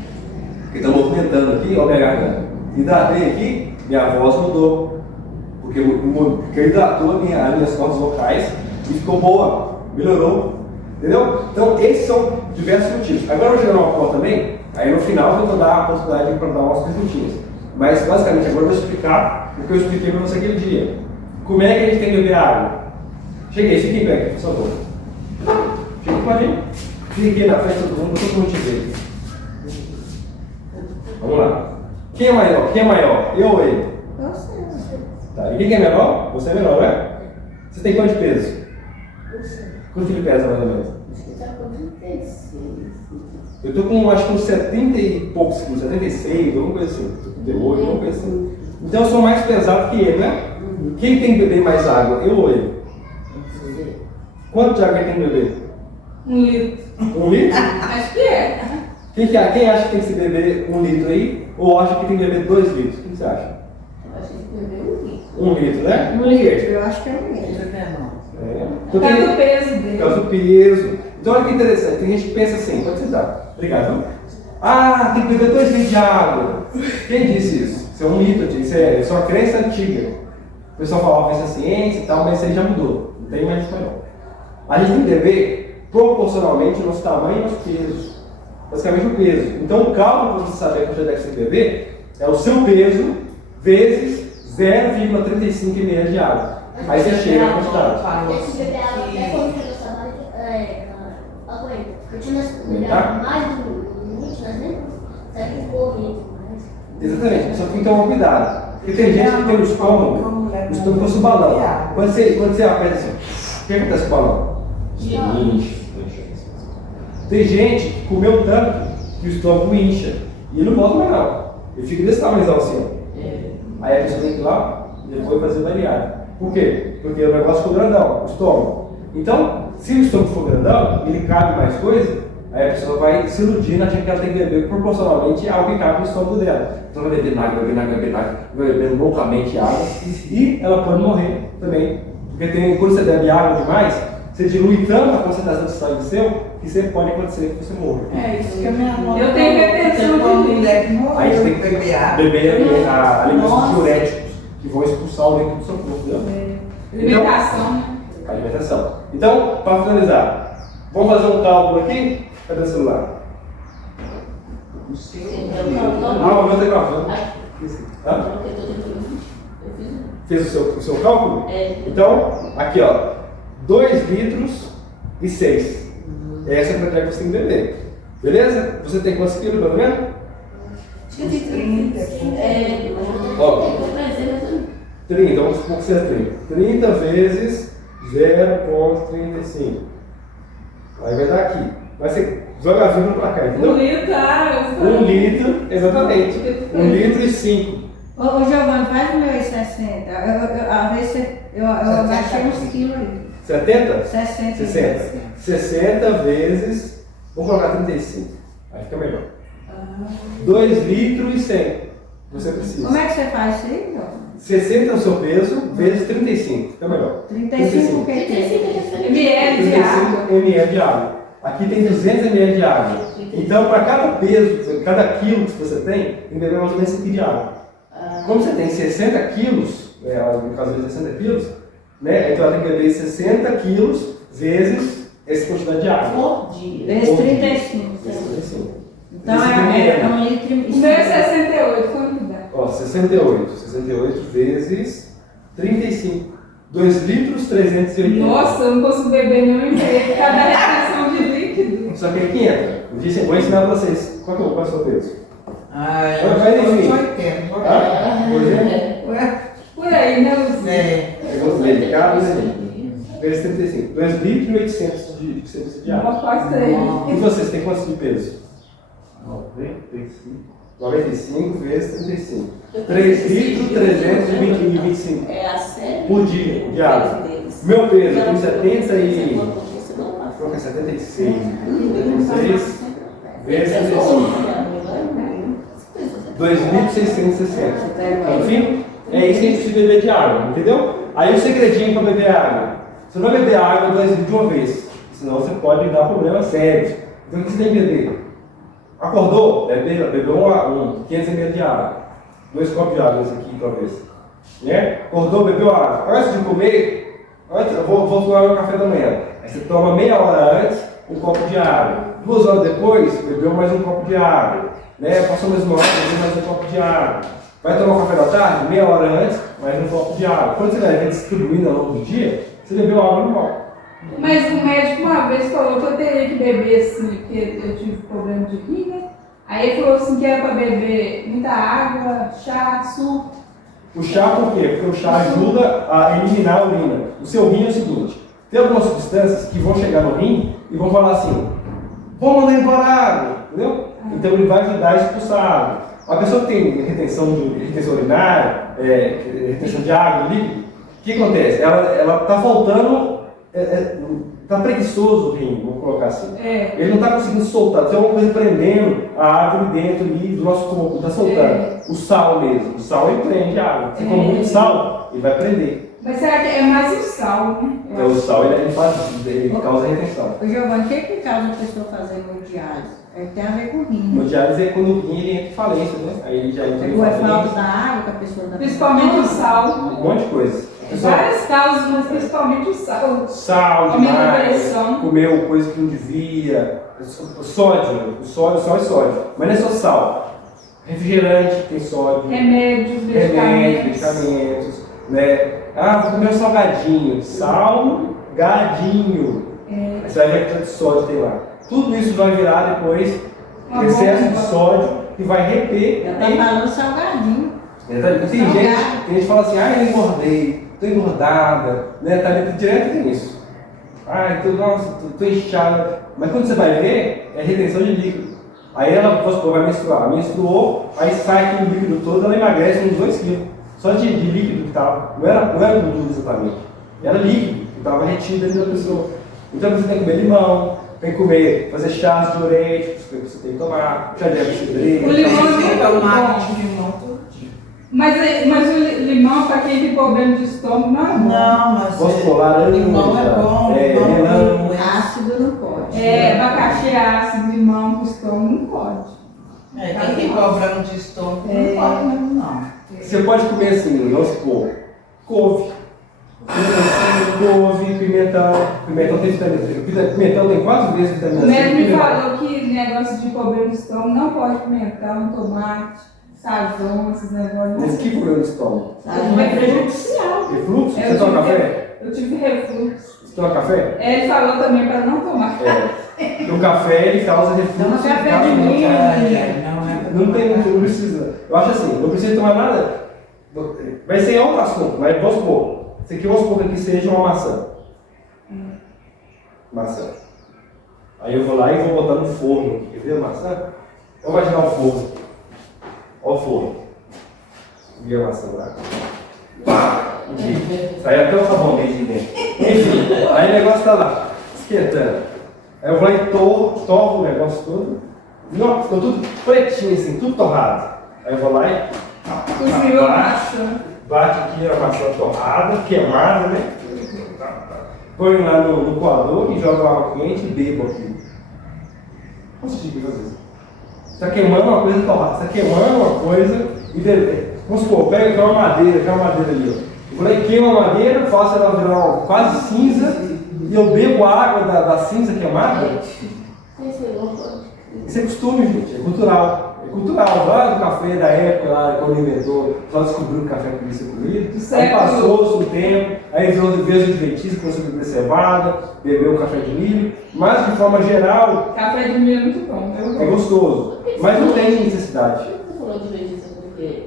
Porque está movimentando aqui, ó, minha garganta. Hidratei aqui, minha voz mudou. Porque hidratou as minhas cordas vocais e ficou boa, melhorou. Entendeu? Então, esses são diversos motivos. Agora eu vou chegar numa porta também, aí no final eu vou dar a possibilidade de dar umas perguntinhas. Mas, basicamente, agora eu vou explicar o que eu expliquei para você aquele dia. Como é que a gente tem que beber água? Cheguei, fique em pé aqui, por favor. Fique com a gente. Fique aqui na frente de todo mundo te vê. Vamos lá. Quem é maior? Quem é maior? Eu ou ele? Você. Tá. E quem é menor? Você é menor, né? Você tem quanto de peso? Quanto ele pesa, mais ou menos? Eu tô com, acho que uns 70 e poucos quilos, 76, alguma coisa assim. 78, alguma coisa assim. Então eu sou mais pesado que ele, né? Quem tem que beber mais água? Eu ou ele? Quanto de água ele tem que beber? 1 litro. 1 litro? Acho que é. Quem acha que tem que se beber 1 litro aí? Ou acha que tem que beber 2 litros? O que você acha? Acho que bebeu 1 litro. 1 litro, né? 1 litro, eu acho que é 1 litro. É. Por causa do peso Por dele. causa do peso. Então olha que interessante, tem gente que pensa assim, pode sentar. Obrigado. Ah, tem que beber 2 litros de água. Quem disse isso? Isso é 1 litro, isso é uma crença antiga. O pessoal falava isso é ciência e tal, mas isso aí já mudou. Não tem mais espanhol. A gente tem que beber proporcionalmente o nosso tamanho e o nosso peso. Basicamente o peso. Então o cálculo para você saber a quantidade que você tem que beber é o seu peso vezes 0,35 ml de água. Aí você chega na quantidade. Esse beber água até quando você gostava aguenta. Porque nós bebemos mais do limite, nós nem conseguimos correr mais. Exatamente, só tem que tomar cuidado. Porque tem gente que tem no estômago fosse balão. Quando você aperta assim, o que acontece com o balão? Enche. Tem gente que comeu tanto que o estômago incha. E não volta mais não. Ele fica desse tamanho assim, ó. Aí a pessoa tem que ir lá e depois fazer bariátrica. Por quê? Porque o negócio ficou grandão, o estômago. Então, se o estômago for grandão, ele cabe mais coisa, aí a pessoa vai se iludindo, achando que ela tem que beber proporcionalmente algo que cabe no estômago dela. Então ela vai beber água, vai bebendo loucamente água e ela pode morrer também. Porque quando você bebe água demais, você dilui tanto a concentração de sangue seu que você pode acontecer que você morra. É isso que a minha mãe. Eu tenho retenção de mulher que Aí morreu você tem de que beber água. beber alimentos Nossa. diuréticos que vão expulsar o líquido do seu corpo. Entendeu? Alimentação, né? Alimentação. Então, para finalizar, vamos fazer um cálculo aqui? Cadê o celular? Ah, o meu está gravando. Hã? Fez o seu cálculo? Então, aqui ó, 2 litros e 6. Essa é a quantidade que você tem que beber. Beleza? Você tem quantos quilos, pelo menos? Ó, 30, vamos supor que seja 30. 30 vezes 0,35. Aí vai dar aqui. Vai ser, joga a vírgula pra cá, entendeu? 1 litro, cara. 1 litro, exatamente. 1 litro e 5. Ô Giovanni, faz o meu aí 60. Às vezes eu abaixei uns quilos aí. 70? 60. 60. 60 vezes, vamos colocar 35. Aí fica melhor. 2 litros e 100. Você precisa. Como é que você faz isso aí, Giovanni? 60 é o seu peso vezes 35. Fica melhor. 35 o que que é? ml de água. 35 ml de água. Aqui tem 200 ml de água. Então, para cada peso, cada quilo que você tem que beber mais ou menos 1 quilo de água. Como você tem 60 quilos, no caso de 60 quilos, né, então ela tem que beber 60 quilos vezes essa quantidade de água. Vezes 35. Vezes 35. Então é 1 litro e O meu é 68, quanto dá? Ó, 68. 68 vezes 35. 2 litros 380. Nossa, eu não consigo beber nenhum inteiro. Cada retenção de líquido. Só que é 500. Eu vou ensinar pra vocês. Qual é o seu peso? Mas enfim. 80. Tá? Por exemplo? Por aí, né, Luciano? Eu vou ler de cada vezes 35. 2 litros e 800 de água. Uma costa aí. E vocês têm quantos de peso? 95 vezes 35. 3 litros 325 É a série por dia de água. Meu peso, eu tenho 70 e... Qual que é 76? 76 vezes 35. 2 litros 660. Enfim, é isso que a gente precisa beber de água, entendeu? Aí o segredinho para beber água. Você não vai beber água 2 litros de uma vez, senão você pode dar problemas sérios. Então o que você tem que beber? Acordou? Bebeu 500 ml de água. 2 copos de água, esse aqui talvez. Né? Acordou, bebeu água. Antes de comer, eu vou tomar meu café da manhã. Aí você toma meia hora antes um copo de água. 2 horas depois, bebeu mais um copo de água. Né? Passou mais uma hora, bebeu mais um copo de água. Vai tomar o café da tarde, meia hora antes, mais um copo de água. Quando você vai distribuindo ao longo do dia, você bebeu água normal. Mas o médico uma vez falou que eu teria que beber assim, porque eu tive problema de rim, né? Aí ele falou assim que era para beber muita água, chá, suco. O chá por quê? Porque o chá ajuda a eliminar a urina. O seu rim é o seguinte, tem algumas substâncias que vão chegar no rim e vão falar assim, vamos mandar embora a água, entendeu? Então ele vai ajudar a expulsar a água. A pessoa que tem retenção urinária, retenção de água, de líquido, o que acontece? Ela está faltando, está preguiçoso o rim, vamos colocar assim. Ele não está conseguindo soltar, tem alguma coisa prendendo a água dentro ali do nosso corpo, está soltando. O sal mesmo, o sal ele prende a água. Se come muito sal, ele vai prender. Mas será que é mais o sal, né? Então o sal ele causa retenção. Ô Giovanni, o que causa a pessoa fazer hemodiálise? Tem a ver com o rim. Hemodiálise é quando o rim ele entra em falência, né? Aí ele já entra em Ou é falta falência. da água que a pessoa dá. Principalmente o sal. Um monte de coisa. Pessoal, Várias causas, mas principalmente o sal. sal Aumenta a demais, pressão. comeu coisa que não devia, sódio, só é sódio, mas não é só sal. Refrigerante tem sódio, Remédios, medicamentos, né? Ah, vou comer um salgadinho, salgadinho. Você vai ver quanto de sódio tem lá. Tudo isso vai virar depois excesso de sódio e vai reter. Ela tá falando salgadinho. Tem gente que fala assim, eu engordei, tô engordada, né? Tá direto nisso. Nossa, tô inchada. Mas quando você vai ver, é retenção de líquido. Aí ela, vamos supor, vai menstruar. Menstruou, aí sai aquele líquido todo, ela emagrece uns 2 quilos. Só de líquido que estava. Não era gordura exatamente. Era líquido que estava retido dentro da pessoa. Então você tem que comer limão, tem que comer, fazer chás diuréticos, que você tem que tomar, chá de erva cidreira. O limão Você é toma muito água bom. de limão todo dia. Mas o limão, para quem tem problema de estômago, não é bom. Não, mas Posso pôr laranja, limão é bom, limão melão. Ácido não pode. Abacaxi é ácido, limão pro estômago não pode. Quem tem problema de estômago não pode mesmo, não. Você pode comer assim, vamos supor, couve. Couve, pimentão. Pimentão tem vitamina. Pimentão tem 4 vezes vitamina O C. médico me pimentão. falou que negócio de problema de estômago não pode pimentão, tomate, sazon, esses negócios. Mas que problema de estômago? É prejudicial. Refluxo? Eu Você toma tive- café? Eu tive refluxo. Você toma café? Ele falou também para não tomar. O café ele causa refluxo. Toma café causa- de milho. Não tem, não precisa. Eu acho assim, não precisa tomar nada. Vai ser outro assunto, mas vamos supor. Isso aqui vamos supor que aqui seja uma maçã. Maçã. Aí eu vou lá e vou botar no forno aqui. Quer ver a maçã? Vamos imaginar o forno. Olha o forno. Vi a maçã lá. Pá! Sai até o sabão dentro de dentro. Enfim, aí o negócio tá lá, esquentando. Aí eu vou lá e torro o negócio todo. Não, ficou tudo pretinho assim, tudo torrado. Aí eu vou lá e Cozinhou a maçã. bate aqui a maçã torrada, queimada, né? Põe lá no coador e joga água quente e bebo aquilo. Posso te dizer isso? Você está queimando uma coisa torrada, você está queimando uma coisa e bebe. Vamos supor, pega aquela madeira ali, ó. Eu vou lá e queimo a madeira, faço ela virar quase cinza e eu bebo a água da cinza queimada. Isso é costume, gente, é cultural. É cultural, lá do café da época, lá quando inventou, só descobriu que o café podia ser comido. Aí Século. passou-se um tempo, aí veio os adventistas, começou a beber cevada, bebeu café de milho, mas de forma geral Café de milho é muito bom. Eu é gosto. gostoso, mas não tem necessidade. Você falou de leite porque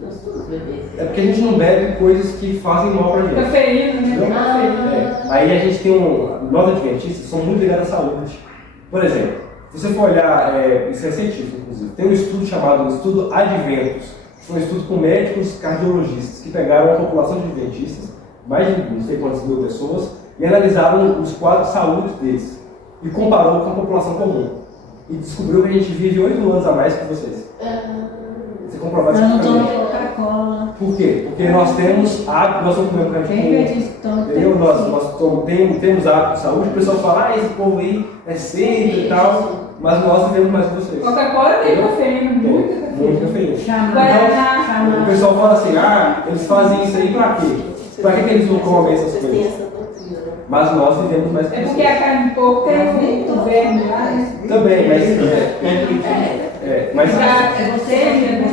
nós todos bebês. É porque a gente não bebe coisas que fazem mal pra gente. Cafeína, né? Entendeu? Ah. Aí a gente tem nós adventistas são muito ligados à saúde. Por exemplo, se você for olhar, isso é científico inclusive, tem um estudo chamado Estudo Adventus, que é um estudo com médicos cardiologistas que pegaram a população de adventistas, mais de não sei quantas mil pessoas, e analisaram os quadros de saúde deles e comparou com a população comum. E descobriu que a gente vive 8 anos a mais que vocês. Você comprovou Eu não tomo cientificamente. Coca-Cola. Por quê? Porque nós temos hábito, nós somos comendo carne de Quem porco. vê isso toma Entendeu? Temos hábito de saúde, o pessoal fala, esse povo aí é seito e tal, mas nós vivemos mais que vocês. Coca-Cola tem cafeína, muita Muito cafeína. cafeína. Guaraná. O pessoal fala assim, eles fazem isso aí pra quê? Pra que eles não comem essas Vocês têm coisas? essa doutrina, né? Mas nós vivemos mais que É porque vocês. a carne de porco tem o verme lá, né? Também, mas... mas É você, né?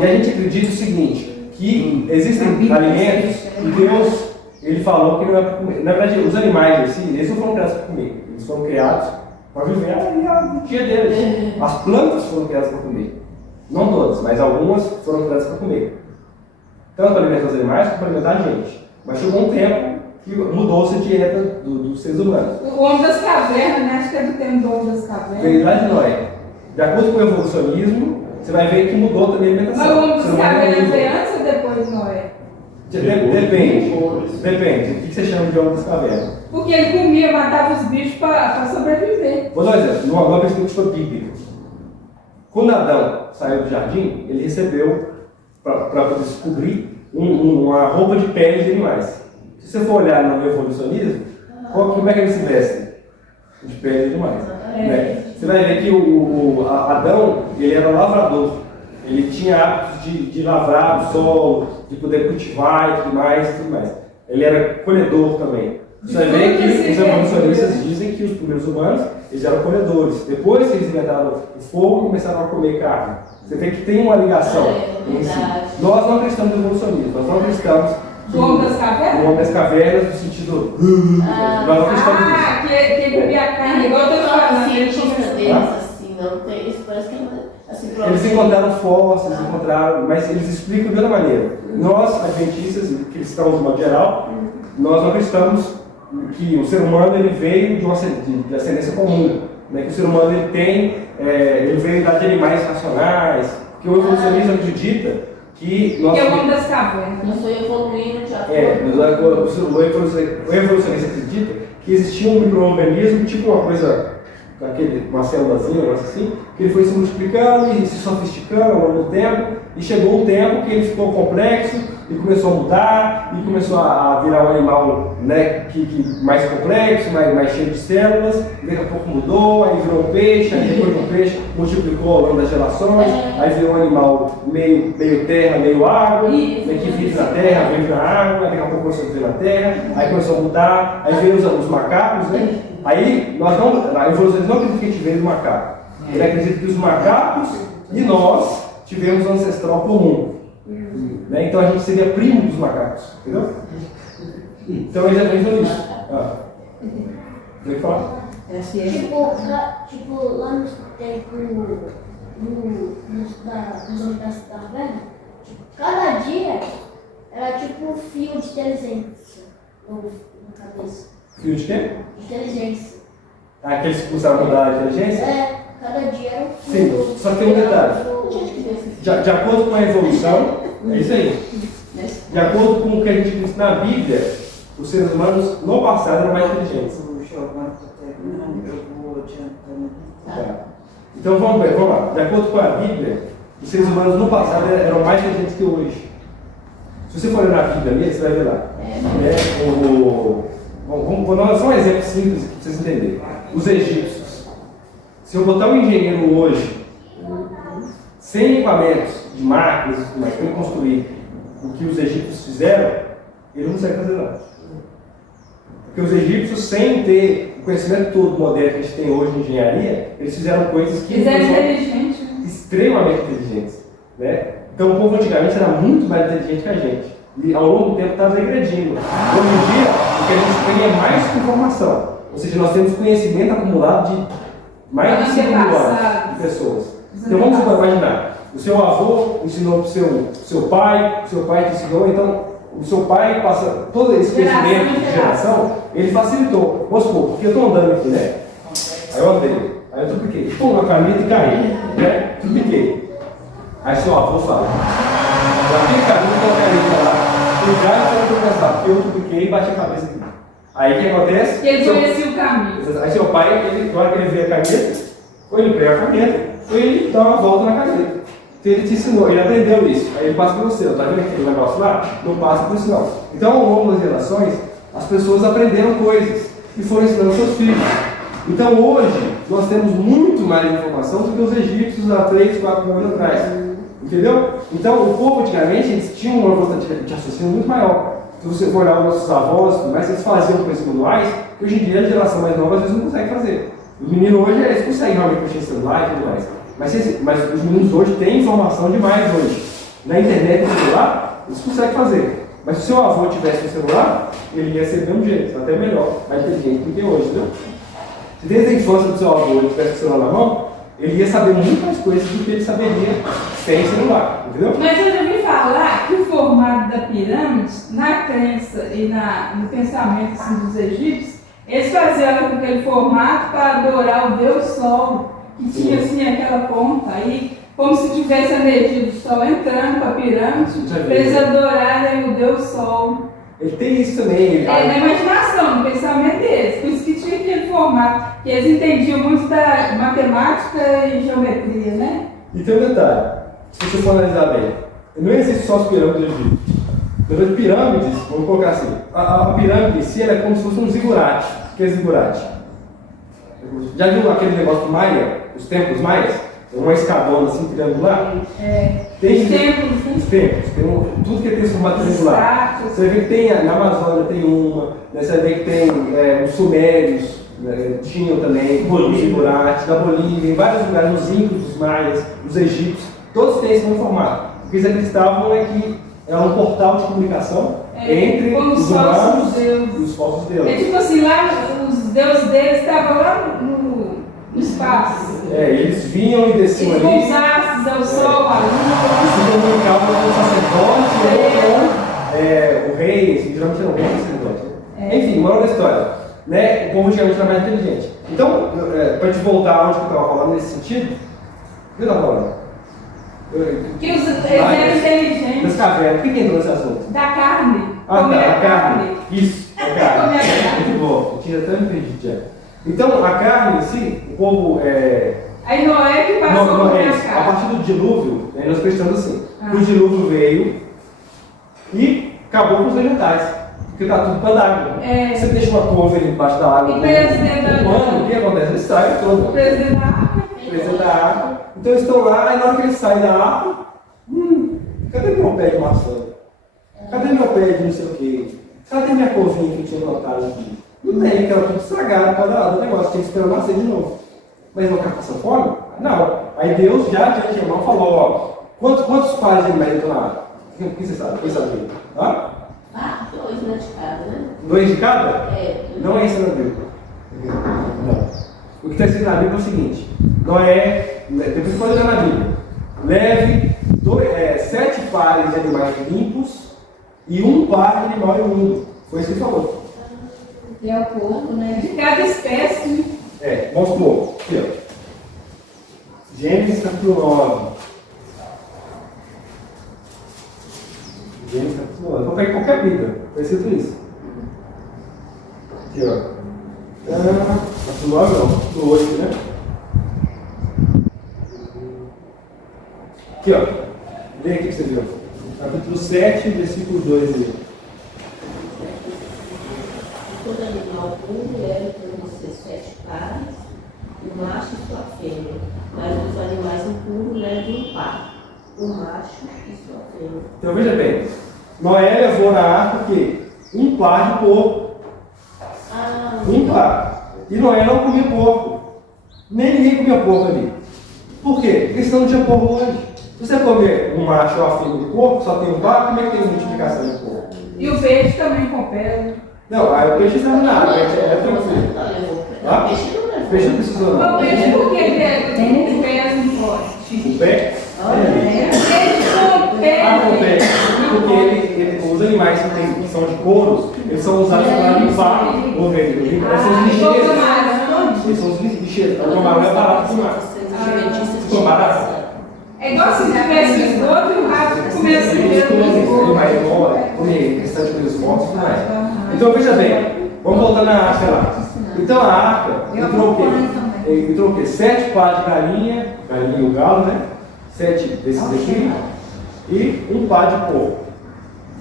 e a gente acredita o seguinte, que existem alimentos que Deus, ele falou que não é para comer. Na verdade, os animais assim, eles não foram criados para comer, eles foram criados para viver o dia deles. As plantas foram criadas para comer. Não todas, mas algumas foram criadas para comer. Tanto para alimentar os animais como para alimentar a gente. Mas chegou um tempo que mudou-se a dieta dos seres humanos. O homem das cavernas, né? Acho que é do tempo do homem das cavernas. Veio lá de Noé. De acordo com o evolucionismo, você vai ver que mudou também a alimentação. Mas o homem das Você não vai cavernas ver- veio antes ou depois de Noé? Depende. O que você chama de homem das cavernas? Porque ele comia, matava os bichos para sobreviver. Vou dar um exemplo. Numa perspectiva bíblica. Quando Adão saiu do jardim, ele recebeu, para poder se cobrir, uma roupa de pele de animais. Se você for olhar no evolucionismo, como é que eles se vestem? De pele de animais. Né? Você vai ver que Adão, ele era lavrador. Ele tinha hábitos de lavrar o solo, de poder cultivar e tudo mais. Ele era colhedor também. Você vai ver que os evolucionistas dizem que os primeiros humanos eles eram colhedores. Depois que eles inventaram o fogo, começaram a comer carne. Você vê que tem uma ligação. em si. Nós não acreditamos no evolucionismo, nós não acreditamos O homem das cavernas? no homem das cavernas, no sentido. Nós não acreditamos nisso. Ah, que comia carne, igual eu tô Não, falando. assim, ele cientista tinha- deles, assim, não tem. Isso parece que é assim, Eles encontraram fósseis, mas eles explicam de outra maneira. Nós, adventistas e cristãos de modo geral, nós não acreditamos que o ser humano ele veio de ascendência comum, né? Que o ser humano ele tem, ele veio de animais racionais, que o evolucionismo acredita que nós... Que é o nome das cavernas. Nós estamos evoluindo de acordo. O evolucionista acredita que existia um micro-organismo, tipo uma coisa, uma célulazinha, um negócio assim, que ele foi se multiplicando e se sofisticando ao longo do tempo, e chegou um tempo que ele ficou complexo, e começou a mudar, e começou a virar um animal, né, mais complexo, mais cheio de células, e daqui a pouco mudou, aí virou um peixe, aí depois de um peixe multiplicou ao longo das gerações, aí virou um animal meio terra, meio água, né, que vive na terra, vive na água, aí daqui a pouco começou a viver na terra, aí começou a mudar, aí veio os macacos, né? Aí nós não, a evolução não acredita que a gente veio do macaco, ele acredita que os macacos e nós tivemos um ancestral comum. Né? Então a gente seria primo dos macacos, entendeu? Então eles acreditam nisso. Tem que falar? É a ciência. Tipo, lá no tempo dos homens das cavernas, cada dia era tipo um fio de inteligência na cabeça. Fio de quê? De inteligência. Ah, que eles começaram a mudar a inteligência? Cada dia era um fio. Sim, só que tem um detalhe. De acordo com a evolução, é isso aí. De acordo com o que a gente diz na Bíblia, os seres humanos no passado eram mais inteligentes. Tá. Então vamos lá. De acordo com a Bíblia, os seres humanos no passado eram mais inteligentes que hoje. Se você for olhar na Bíblia mesmo, você vai ver lá. Vou dar só um exemplo simples para vocês entenderem. Os egípcios. Se eu botar um engenheiro hoje, sem equipamentos de máquinas, mas para ele construir o que os egípcios fizeram, ele não consegue fazer nada. Porque os egípcios, sem ter o conhecimento todo moderno que a gente tem hoje em engenharia, eles fizeram coisas que eles eram inteligentes, extremamente inteligentes. Né? Então o povo antigamente era muito mais inteligente que a gente. E ao longo do tempo está regredindo. Hoje em dia, o que a gente tem é mais informação. Ou seja, nós temos conhecimento acumulado de mais de 5 mil anos de pessoas. Então vamos imaginar. O seu avô ensinou para o seu pai te ensinou, então o seu pai passa todo esse conhecimento de geração, ele facilitou. Vamos supor, porque eu estou andando aqui, né? Aí eu andei, aí eu trupiquei, pum, na caneta e caí, né? Trupiquei. Aí seu avô fala, naquele caminho tem uma caneta lá, o galho foi tropeçar, porque eu trupiquei e bati a cabeça aqui. Aí o que acontece? Porque ele conhecia o caminho. Aí seu pai, na hora que ele vê a caneta, ele pega a caneta, ele dá uma volta na caneta. Então ele te ensinou, ele aprendeu isso. Aí ele passa para você, tá vendo aquele negócio lá? Não passa por isso não. Então ao longo das gerações, as pessoas aprenderam coisas e foram ensinando seus filhos. Então hoje, nós temos muito mais informação do que os egípcios há 3, 4 anos atrás. Entendeu? Então o povo antigamente, eles tinham uma velocidade de raciocínio muito maior. Se você for olhar os nossos avós, mas eles faziam coisas manuais, que hoje em dia a geração mais nova às vezes não consegue fazer. Os meninos hoje, eles conseguem realmente mexer em celular e tudo mais. Mas os meninos hoje têm informação demais hoje. Na internet e no celular, eles conseguem fazer. Mas se o seu avô tivesse um celular, ele ia ser de um jeito, até melhor, mais inteligente do que hoje, entendeu? Se desde a infância do seu avô ele tivesse o celular na mão, ele ia saber muito mais coisas do que ele saberia sem celular, entendeu? Mas eu já ouvi falar que o formato da pirâmide, na crença e no pensamento assim, dos egípcios, eles faziam ela com aquele formato para adorar o Deus Sol, que tinha assim aquela ponta aí, como se tivesse a energia do Sol entrando para a pirâmide, para eles adorarem o Deus Sol. Ele tem isso também. Na imaginação, no pensamento deles. Por isso que tinha aquele formato, que eles entendiam muito da matemática e geometria, né? E tem um detalhe, se você for analisar bem, não existe só as pirâmides do Egito. As pirâmides, vamos colocar assim, a pirâmide em si ela é como se fosse um zigurate. O que é zigurate? Já viu aquele negócio do Maia, os templos maias? Uma escadona assim, triangular? Tem os templos, né? Os templos, tudo que tem esse formato triangular. Você vê que tem, na Amazônia tem uma, né? Você vê que tem os sumérios, né? Tinham também, os zigurates, na Bolívia, em vários lugares, os íncos, os maias, os egípcios, todos têm esse mesmo formato. O que eles acreditavam é que era um portal de comunicação entre os humanos e os falsos deuses. É tipo assim, lá os deuses deles estavam lá no espaço. Eles vinham e desciam ali. Com os astros, ao sol, a lua. Se comunicavam com o sacerdote ou com o rei, geralmente era o rei e o sacerdote. Enfim, moral da história. Né? O povo antigamente era mais inteligente. Então, para te voltar onde que eu estava falando nesse sentido, o que eu estava falando? Que eles eram inteligentes. Das cavernas. O que entrou nesse assunto? Da carne. Ah, Comer tá, a carne. Isso, a Comer carne. a carne. Muito bom. Eu tinha até me perdido já. Então, a carne em si, o povo. Aí Noé que passou a comer a A carne. partir do dilúvio, né, nós pensamos assim: Ah. o dilúvio veio e acabou com os vegetais. Porque está tudo para d'água. Você deixa uma couve ali embaixo da água. E presidente da o que acontece? Ele sai todo. O presidente da água. Presidente da água. Então eles estão lá, e na hora que eles saem da água, cadê meu pé de maçã? Cadê meu pé de não sei o quê? Cadê minha couvinha que eu tinha plantado aqui? Não tem, porque ela tudo estragada por causa do negócio, tem que esperar nascer de novo. Mas não quer passar fome? Não. Aí Deus já de antemão falou, ó, quantos pares de animais estão na água? O que você sabe? Quem sabe? Hã? Ah, 2 na de cada, né? 2 de cada? É. Não é isso na Bíblia. Não. O que está escrito na Bíblia é o seguinte: Noé, depois pode olhar na Bíblia, leve 7 pares de animais limpos e 1 par de animal imundo. Foi isso que ele falou. E é o porco, né? De cada espécie. Vamos supor, aqui ó. Gênesis capítulo 9. Gênesis capítulo 9. Vou pegar qualquer Bíblia, vai ser tudo isso. Aqui ó. Capítulo 9 não, capítulo 8, né? Aqui ó. Lê aqui que você viu. Capítulo 7, versículo 2 ali. Todo animal puro leva por você 7 pares, o macho e sua fêmea. Mas os animais impuros levam 1 par, o macho e sua fêmea. Então veja bem, Noé levou na arca o quê? 1 par de porco. 1 par. E Noé não comia porco. Nem ninguém comia porco ali. Por quê? Porque senão não tinha porco hoje. Se você comer um macho ou a fêmea de porco, só tem 1 par, como é que tem multiplicação de porco? E o peixe também com pele. Não, aí o peixe está na água, é tranquilo. Ah? O peixe não precisou não. O peixe por que ele tem pés no pote? O pé? Peixe com pele. Porque os animais que são de couros, eles são usados para limpar o ventre. Eles são os lixeiros. Eles são os lixeiros. O camarão é barato demais. Ficou barato? É igual se tivesse esgoto e o rato comesse Os animais comem restante de coisas mortas e tudo mais. Então veja bem, vamos voltar na arca lá. Então a arca entrou o quê? 7 pares de galinha e o galo, né? 7 desses aqui, e 1 par de porco.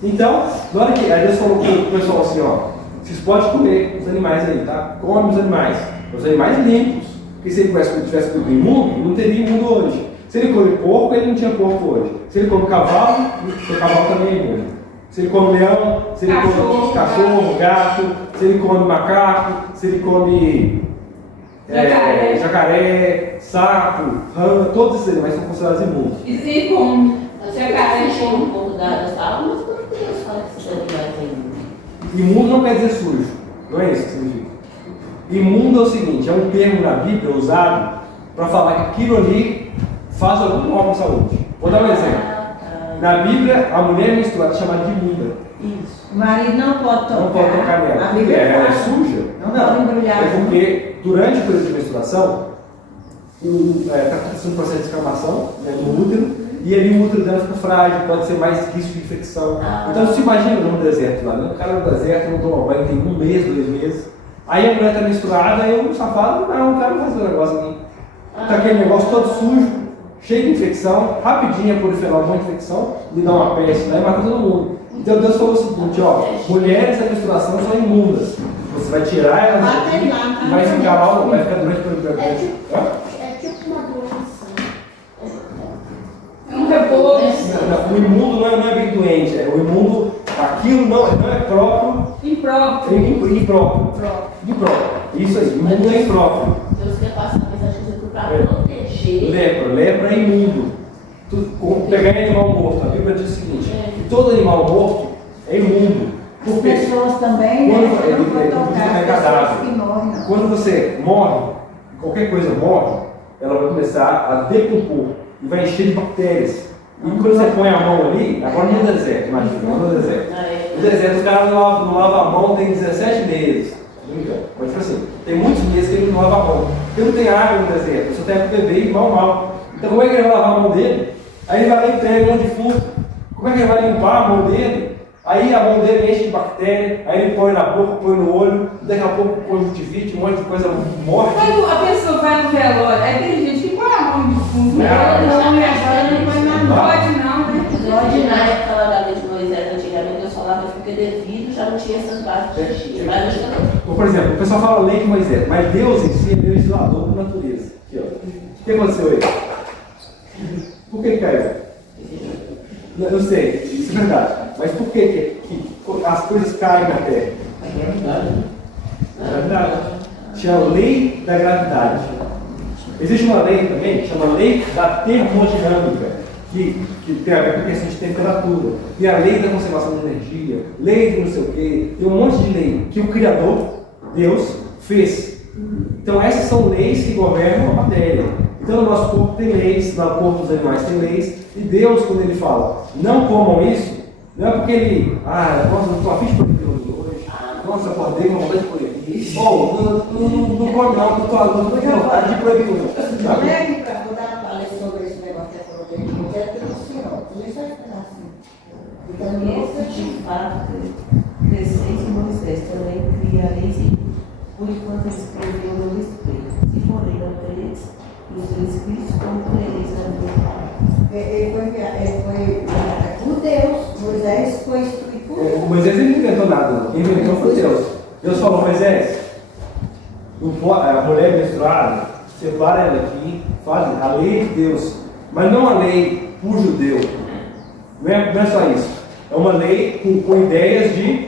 Então, na hora que aí Deus falou para o pessoal assim, ó, vocês podem comer os animais aí, tá? Come os animais limpos. Porque se ele tivesse comido imundo, não teria imundo hoje. Se ele come porco, ele não tinha porco hoje. Se ele come cavalo, o cavalo também é imundo. Se ele come leão, se ele come cachorro, gato, se ele come macaco, se ele come jacaré, sapo, rã, todos esses animais são considerados imundos. E come jacaré. Chega um pouco das almas, porque Deus fala que esses animais têm imundo. Imundo não quer dizer sujo, não é isso que significa. Imundo é o seguinte, é um termo na Bíblia usado para falar que aquilo ali faz algum mal para a saúde. Vou dar um exemplo. Na Bíblia, a mulher menstruada é chamada de imunda. Isso. O marido não pode tocar. Não pode tocar nela. A Porque Bíblia ela é fala. suja? Não pode embrulhar. É porque durante o período de menstruação, está acontecendo um processo de escamação, né, do útero, e ali o útero dela fica frágil, pode ser mais risco de infecção. Então você imagina no deserto lá, né? O cara no deserto não toma banho, tem 1 mês, 2 meses. Aí a mulher está menstruada, e o safado, não, o cara não faz o negócio aqui. Está aquele negócio todo sujo, cheio de infecção, rapidinho a polifenol, um monte de infecção, e dá uma peste lá e mata todo mundo. Então Deus falou o seguinte, ó, mulheres da menstruação são imundas. Você vai tirar elas daqui e vai ficar lá, vai ficar durante o período. É tipo uma doença. É um repouso. O imundo não é bem doente, o imundo, aquilo não é próprio, Impróprio. impróprio. Isso aí, imundo é impróprio. Deus quer passar a mensagem para proteger. Lepra é imundo. Pegar animal morto, a Bíblia diz o seguinte, que todo animal morto é imundo. As Por quê? pessoas também, né? Quando- Não pode tocar. é As cadáver. pessoas que morrem, não. Quando você morre, qualquer coisa morre, ela vai começar a decompor e vai encher de bactérias. E quando você põe a mão ali, agora no deserto, imagina, no deserto. No deserto o cara não lava a mão tem 17 meses. Mas tipo assim, tem muitos meses que ele não lava a mão. Porque não tem água no deserto, só tem água para beber e mal. Então como é que ele vai lavar a mão dele? Aí ele vai lá e pega um defunto. Como é que ele vai limpar a mão dele? Aí a mão dele enche de bactéria, aí ele põe na boca, põe no olho, daqui a pouco põe conjuntivite, um monte de coisa morte. Quando a pessoa vai no velório, aí tem gente que põe a mão de fundo. Não, minha avó não põe mais Não não. pode não, né? Pode, na época lá da lei de Moisés, antigamente, eu falava porque devido já não tinha essas bases de xixi. Mas hoje Ou, por exemplo, o pessoal fala lei de Moisés, mas Deus em si é legislador da natureza. Aqui, ó. O que aconteceu aí? Por que caiu? Eu sei, isso é verdade. Mas por que as coisas caem na terra? É verdade. Chama lei da gravidade. Existe uma lei também que chama lei da termodinâmica, que tem a ver com questão de temperatura. E a lei da conservação de energia, lei de não sei o quê, tem um monte de lei que o Criador, Deus, fez. Então essas são leis que governam a matéria. Então no nosso corpo tem leis, no corpo dos animais tem leis, e Deus, quando ele fala, não comam isso, não é porque ele, nossa, não estou afim de comer hoje, nossa, acordei com vontade de comer isso, ou não come não, estou com vontade de proibir não. Não é que para dar uma palestra sobre esse negócio que falou dele, porque é tudo assim, ó, tudo isso é assim. Então, esse de fato, preceis de Moisés também criareis e por enquanto escreveu no respeito. Se porém não crereis nos seus escritos, como crereis na minha palavra? ele foi por Deus, Moisés foi instruído por Deus. Moisés ele não inventou nada, não. Quem inventou foi Deus. Deus falou, Moisés, a mulher menstruada, separa ela aqui, faz a lei de Deus, mas não a lei por judeu. Não é só isso. É uma lei com ideias de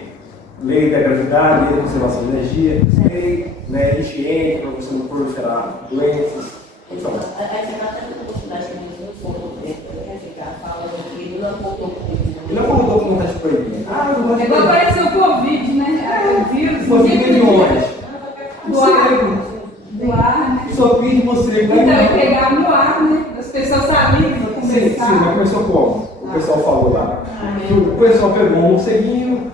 lei da gravidade, lei da conservação de energia, lei de higiene, para você não proliferar doenças. Então, Aí você está tendo oportunidade de muito pouco tempo, quer ficar falando que ele não apontou com ele. ele não falou com vontade de proibir. Eu vou É igual apareceu o Covid, né? O vírus. Você vem de onde? Do ar. Do ar, né? Só pedi você. Então, ele pegava no ar, né? As pessoas sabiam Sim, mas conversar. começou como? O pessoal falou lá. O pessoal pegou um morceguinho,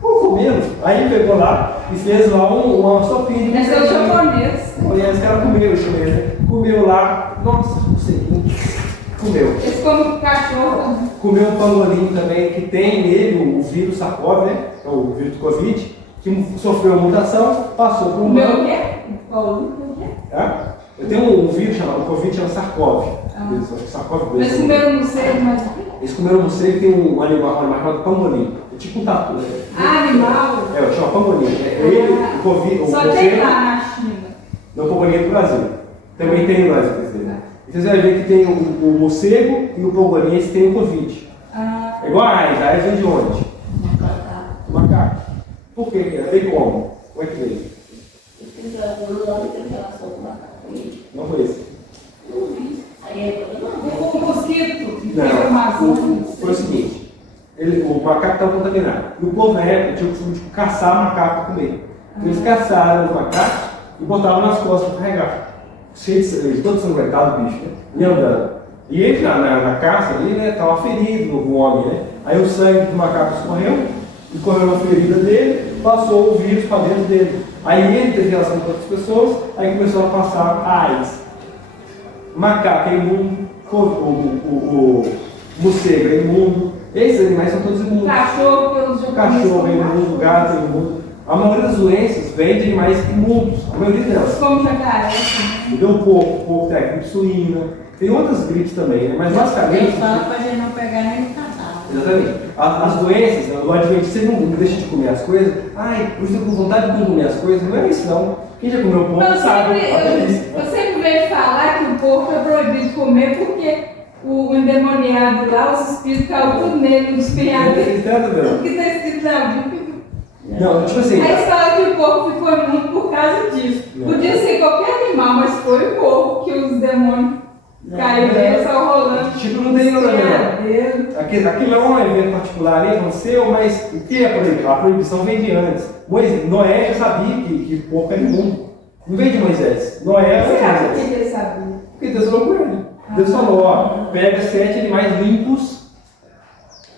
comendo. Aí pegou lá e fez lá uma sopinha de Esse é o japonês. Conhece que ela comeu o chinês, né? Comeu lá, nossa, morceguinho. Comeu. Esse como cachorro. Comeu um pangolim também, que tem nele o vírus SARS-CoV, né? É o vírus do Covid, que sofreu mutação, passou para o Comeu o humano. quê? Paulo, o quê? Tá? Eu tenho um vírus chamado, o Covid chama SARS-CoV. SARS-CoV. Eles comeram no seio, mas. Eles comeram morcego, tem um animal chamado pangolim. É tipo um tatu, né? Animal. Chama pangolim. Ele, o Covid, o Só morcego, tem lá na China. não pangolim é do Brasil. Também tem no Brasil, quer dizer. Então você vai ver que tem o morcego e o pangolim, esse tem o Covid. É igual a AIDS. A AIDS vem de onde? Macaco. Por quê? Veio como? Como é que veio? Não tem relação com o macaco. Não foi esse. Não vi. Aí O mosquito. Não, foi o seguinte, o macaco estava contaminado. E o povo na época tinha o costume de caçar macaco para comer. Então eles caçaram os macacos e botavam nas costas para carregar. Cheio de todo sanguentado o bicho, né? E andando. E ele na caça ali, né, estava ferido o homem, né? Aí o sangue do macaco escorreu, e correu na ferida dele, passou o vírus para dentro dele. Aí ele teve relação com outras pessoas, aí começou a passar a AIDS. Macaco é imundo, o morcego é imundo, esses animais são todos imundos. Cachorro pelos japoneses. Cachorro é imundo, gato é imundo. A maioria das doenças vem de animais imundos, a maioria delas. Como jacaré. Assim. Então o porco tem a gripe suína, tem outras gripes também, né? Mas basicamente. Ele fala para a gente não pegar nem no catarro. Exatamente. As doenças, o adventista não deixa de comer as coisas. Ai, eu estou com vontade de comer as coisas. Não é isso não. Quem já comeu porco sabe. Eu sempre vejo falar que o porco é proibido comer porque o endemoniado lá, os espíritos caem tudo nele, os espinhados. O que está escrito na Bíblia? Não, tipo assim. Aí fala que o porco ficou imundo por causa disso. Podia ser qualquer animal, mas foi o porco que os demônios caíram nele, só rolando. Tipo, não tem nada a ver. Aquilo é um evento particular ali, aconteceu, mas o que é proibido? A proibição vem de antes. Noé já sabia que o porco era imundo. Não veio de Moisés. Noé Você foi de acha Moisés. que ele sabia? Porque Deus falou com ele. Deus falou, ó, pega 7 animais limpos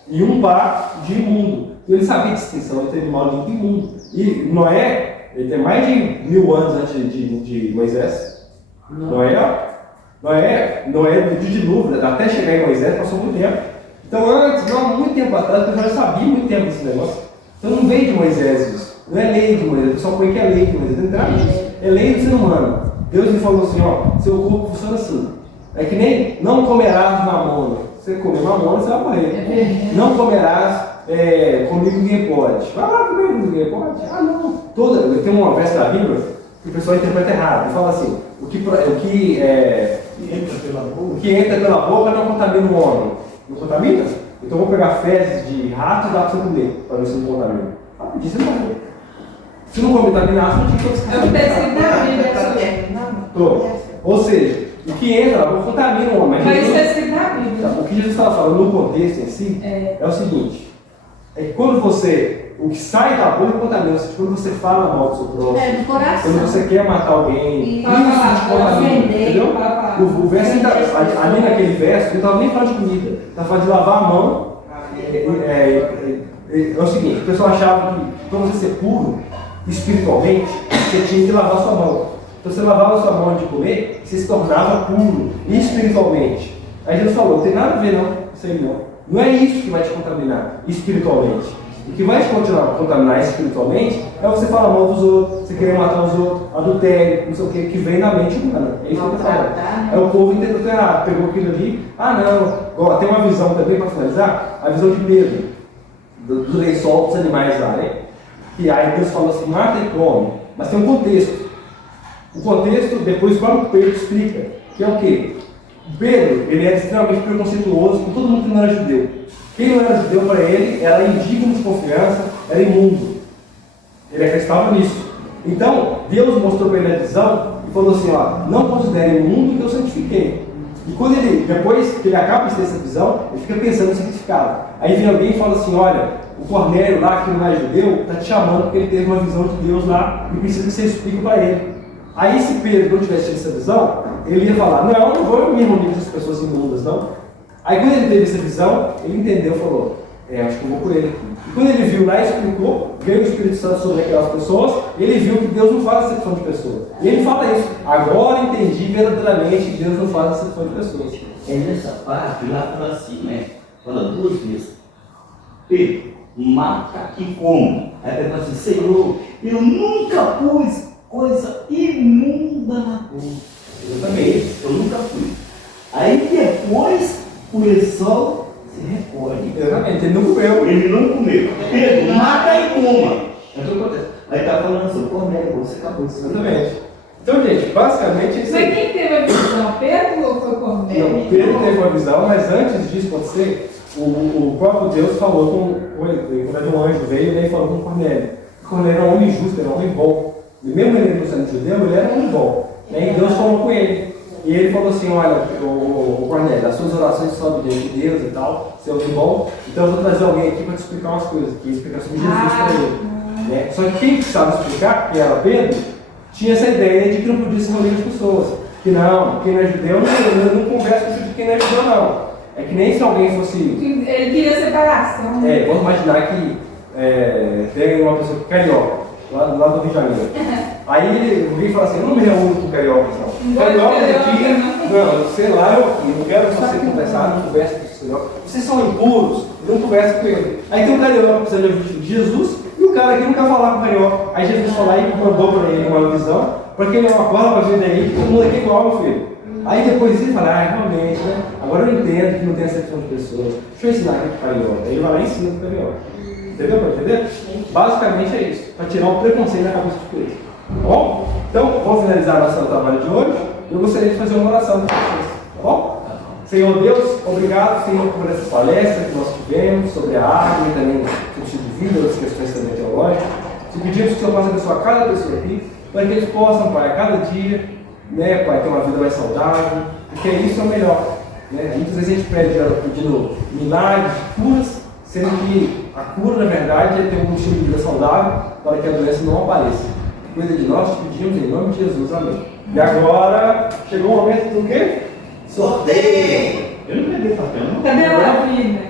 e um par de imundo. Ele sabia a distinção entre animal limpo e imundo. E Noé, ele tem mais de 1000 anos antes de Moisés. Noé, do dilúvio, até chegar em Moisés, passou muito tempo. Então antes, não, muito tempo atrás, o pessoal já sabia muito tempo desse negócio. Então não veio de Moisés isso. Não é lei de Moisés, o pessoal põe que é lei de Moisés. Não é disso. É lei do ser humano. Deus me falou assim, ó, seu corpo funciona assim. É que nem não comerás de mamona. Você comer mamona, você vai morrer. Não comerás, comigo ninguém pode. Vai lá comigo, ninguém pode. Ah, não. Tem uma verso da Bíblia que o pessoal interpreta errado. Ele fala assim, o que entra pela boca não contamina o homem. Não contamina? Então eu vou pegar fezes de rato e dar para você comer, para ver se não contamina. Ah, isso não vai. Se não contaminar, não tinha que você. É o tecido da Bíblia. Ou seja, o que entra na boca contamina o homem. Mas isso é escrito na Bíblia. O que Jesus estava falando no contexto em si é o seguinte: é que quando o que sai da boca contamina, ou seja, quando você fala mal do seu próximo, do coração. quando você quer matar alguém, isso te contamina, entendeu? O verso, ali naquele verso, não estava nem falando de comida, estava falando de lavar a mão. É o seguinte: o pessoal achava que para você ser puro espiritualmente, você tinha que lavar a sua mão. Então você lavava a sua mão de comer, você se tornava puro espiritualmente. Aí Jesus falou, não tem nada a ver não, isso aí não. Não é isso que vai te contaminar espiritualmente. O que vai te contaminar espiritualmente é você falar mal dos outros, você querer matar os outros, adultério, não sei o que vem na mente humana. É isso que eu estou falando. Aí o povo interpretou errado, pegou aquilo ali, não, tem uma visão também para finalizar, a visão de Pedro, do lençol dos animais lá, né? Que aí Deus falou assim, mata e come, mas tem um contexto. O contexto, depois o próprio Pedro explica, que é o quê? O Pedro, ele é extremamente preconceituoso com todo mundo que não era judeu. Quem não era judeu para ele era indigno de confiança, era imundo. Ele acreditava nisso. Então, Deus mostrou para ele a visão e falou assim, ó, não considere imundo que eu santifiquei. E quando depois que ele acaba de ter essa visão, ele fica pensando no significado. Aí vem alguém e fala assim, olha, o Cornélio lá, que não é judeu, está te chamando porque ele teve uma visão de Deus lá e precisa que você explique para ele. Aí se Pedro não tivesse tido essa visão, ele ia falar, não vou eu me reunir com essas pessoas imundas, não. Aí quando ele teve essa visão, ele entendeu e falou, acho que eu vou por ele aqui. E quando ele viu lá e explicou, veio o Espírito Santo sobre aquelas pessoas, ele viu que Deus não faz acepção de pessoas. E ele fala isso, agora entendi verdadeiramente que Deus não faz acepção de pessoas. É nessa parte, lá fala assim, né? Fala 2 vezes. Pedro, mata e come. Aí ele fala assim, Senhor, eu nunca pus coisa imunda na boca. Exatamente. Eu nunca fui. Aí depois o lençol se recolhe. Exatamente, ele não comeu. Ele não comeu. Pedro, mata e coma. Aí está falando assim, Cornélio, você acabou de ser. Exatamente. Então, gente, basicamente isso Foi aí. quem teve a visão? Pedro ou foi Cornélio? Não, Pedro teve uma visão, mas antes disso acontecer, o próprio Deus falou com ele. Um anjo veio e falou com Cornélio. Cornélio era um homem justo, era um homem bom. E mesmo ele não sendo judeu, ele era um homem bom. E Deus falou com ele. E ele falou assim, olha, o Cornélio, as suas orações são diante de Deus e tal, seu homem bom, então eu vou trazer alguém aqui para te explicar umas coisas, que explicar sobre Jesus para ele. Né? Só que quem precisava explicar, que era Pedro, tinha essa ideia de que não podia se reunir as pessoas. Que não, quem não é judeu não conversa com quem não é judeu, não. É que nem se alguém fosse... Ele queria separação. Vamos imaginar que tem uma pessoa que é carioca, lá do Rio de Janeiro. Aí alguém fala assim, eu não me reúno com cariocas, não. Cariocas aqui, não, sei lá, eu aqui, não quero que você conversar, não converse com os cariocas. Vocês são impuros, não conversa com ele. Aí tem um carioca precisando de Jesus, e o cara aqui não quer falar com o carioca. Aí Jesus falou aí, mandou para ele uma visão, porque ele é uma cola para a vida aí, todo mundo aqui é igual, meu filho. Aí depois ele fala, realmente, né? Agora eu entendo que não tem acepção de pessoas. Deixa eu ensinar aqui para o carioca. Aí ele vai lá e ensina para o carioca. Entendeu? Para entender? Basicamente é isso, para tirar o preconceito da cabeça de vocês. Tá bom? Então, vamos finalizar nosso trabalho de hoje. Eu gostaria de fazer uma oração para vocês. Tá bom? Senhor Deus, obrigado, Senhor, por essa palestra que nós tivemos sobre a água e também sobre o estilo de vida, outras questões também teológicas. Te pedimos que o Senhor possa abençoar cada pessoa aqui, para que eles possam, Pai, a cada dia, né, Pai, ter uma vida mais saudável, porque isso é o melhor. Né? Muitas vezes a gente pedindo milagres, curas, sendo que a cura, na verdade, é ter um estilo de vida saudável para que a doença não apareça. Cuida de nós, te pedimos em nome de Jesus, amém. E agora, chegou o momento do quê? Sorteio! Eu não peguei papel, não. Cadê a vida?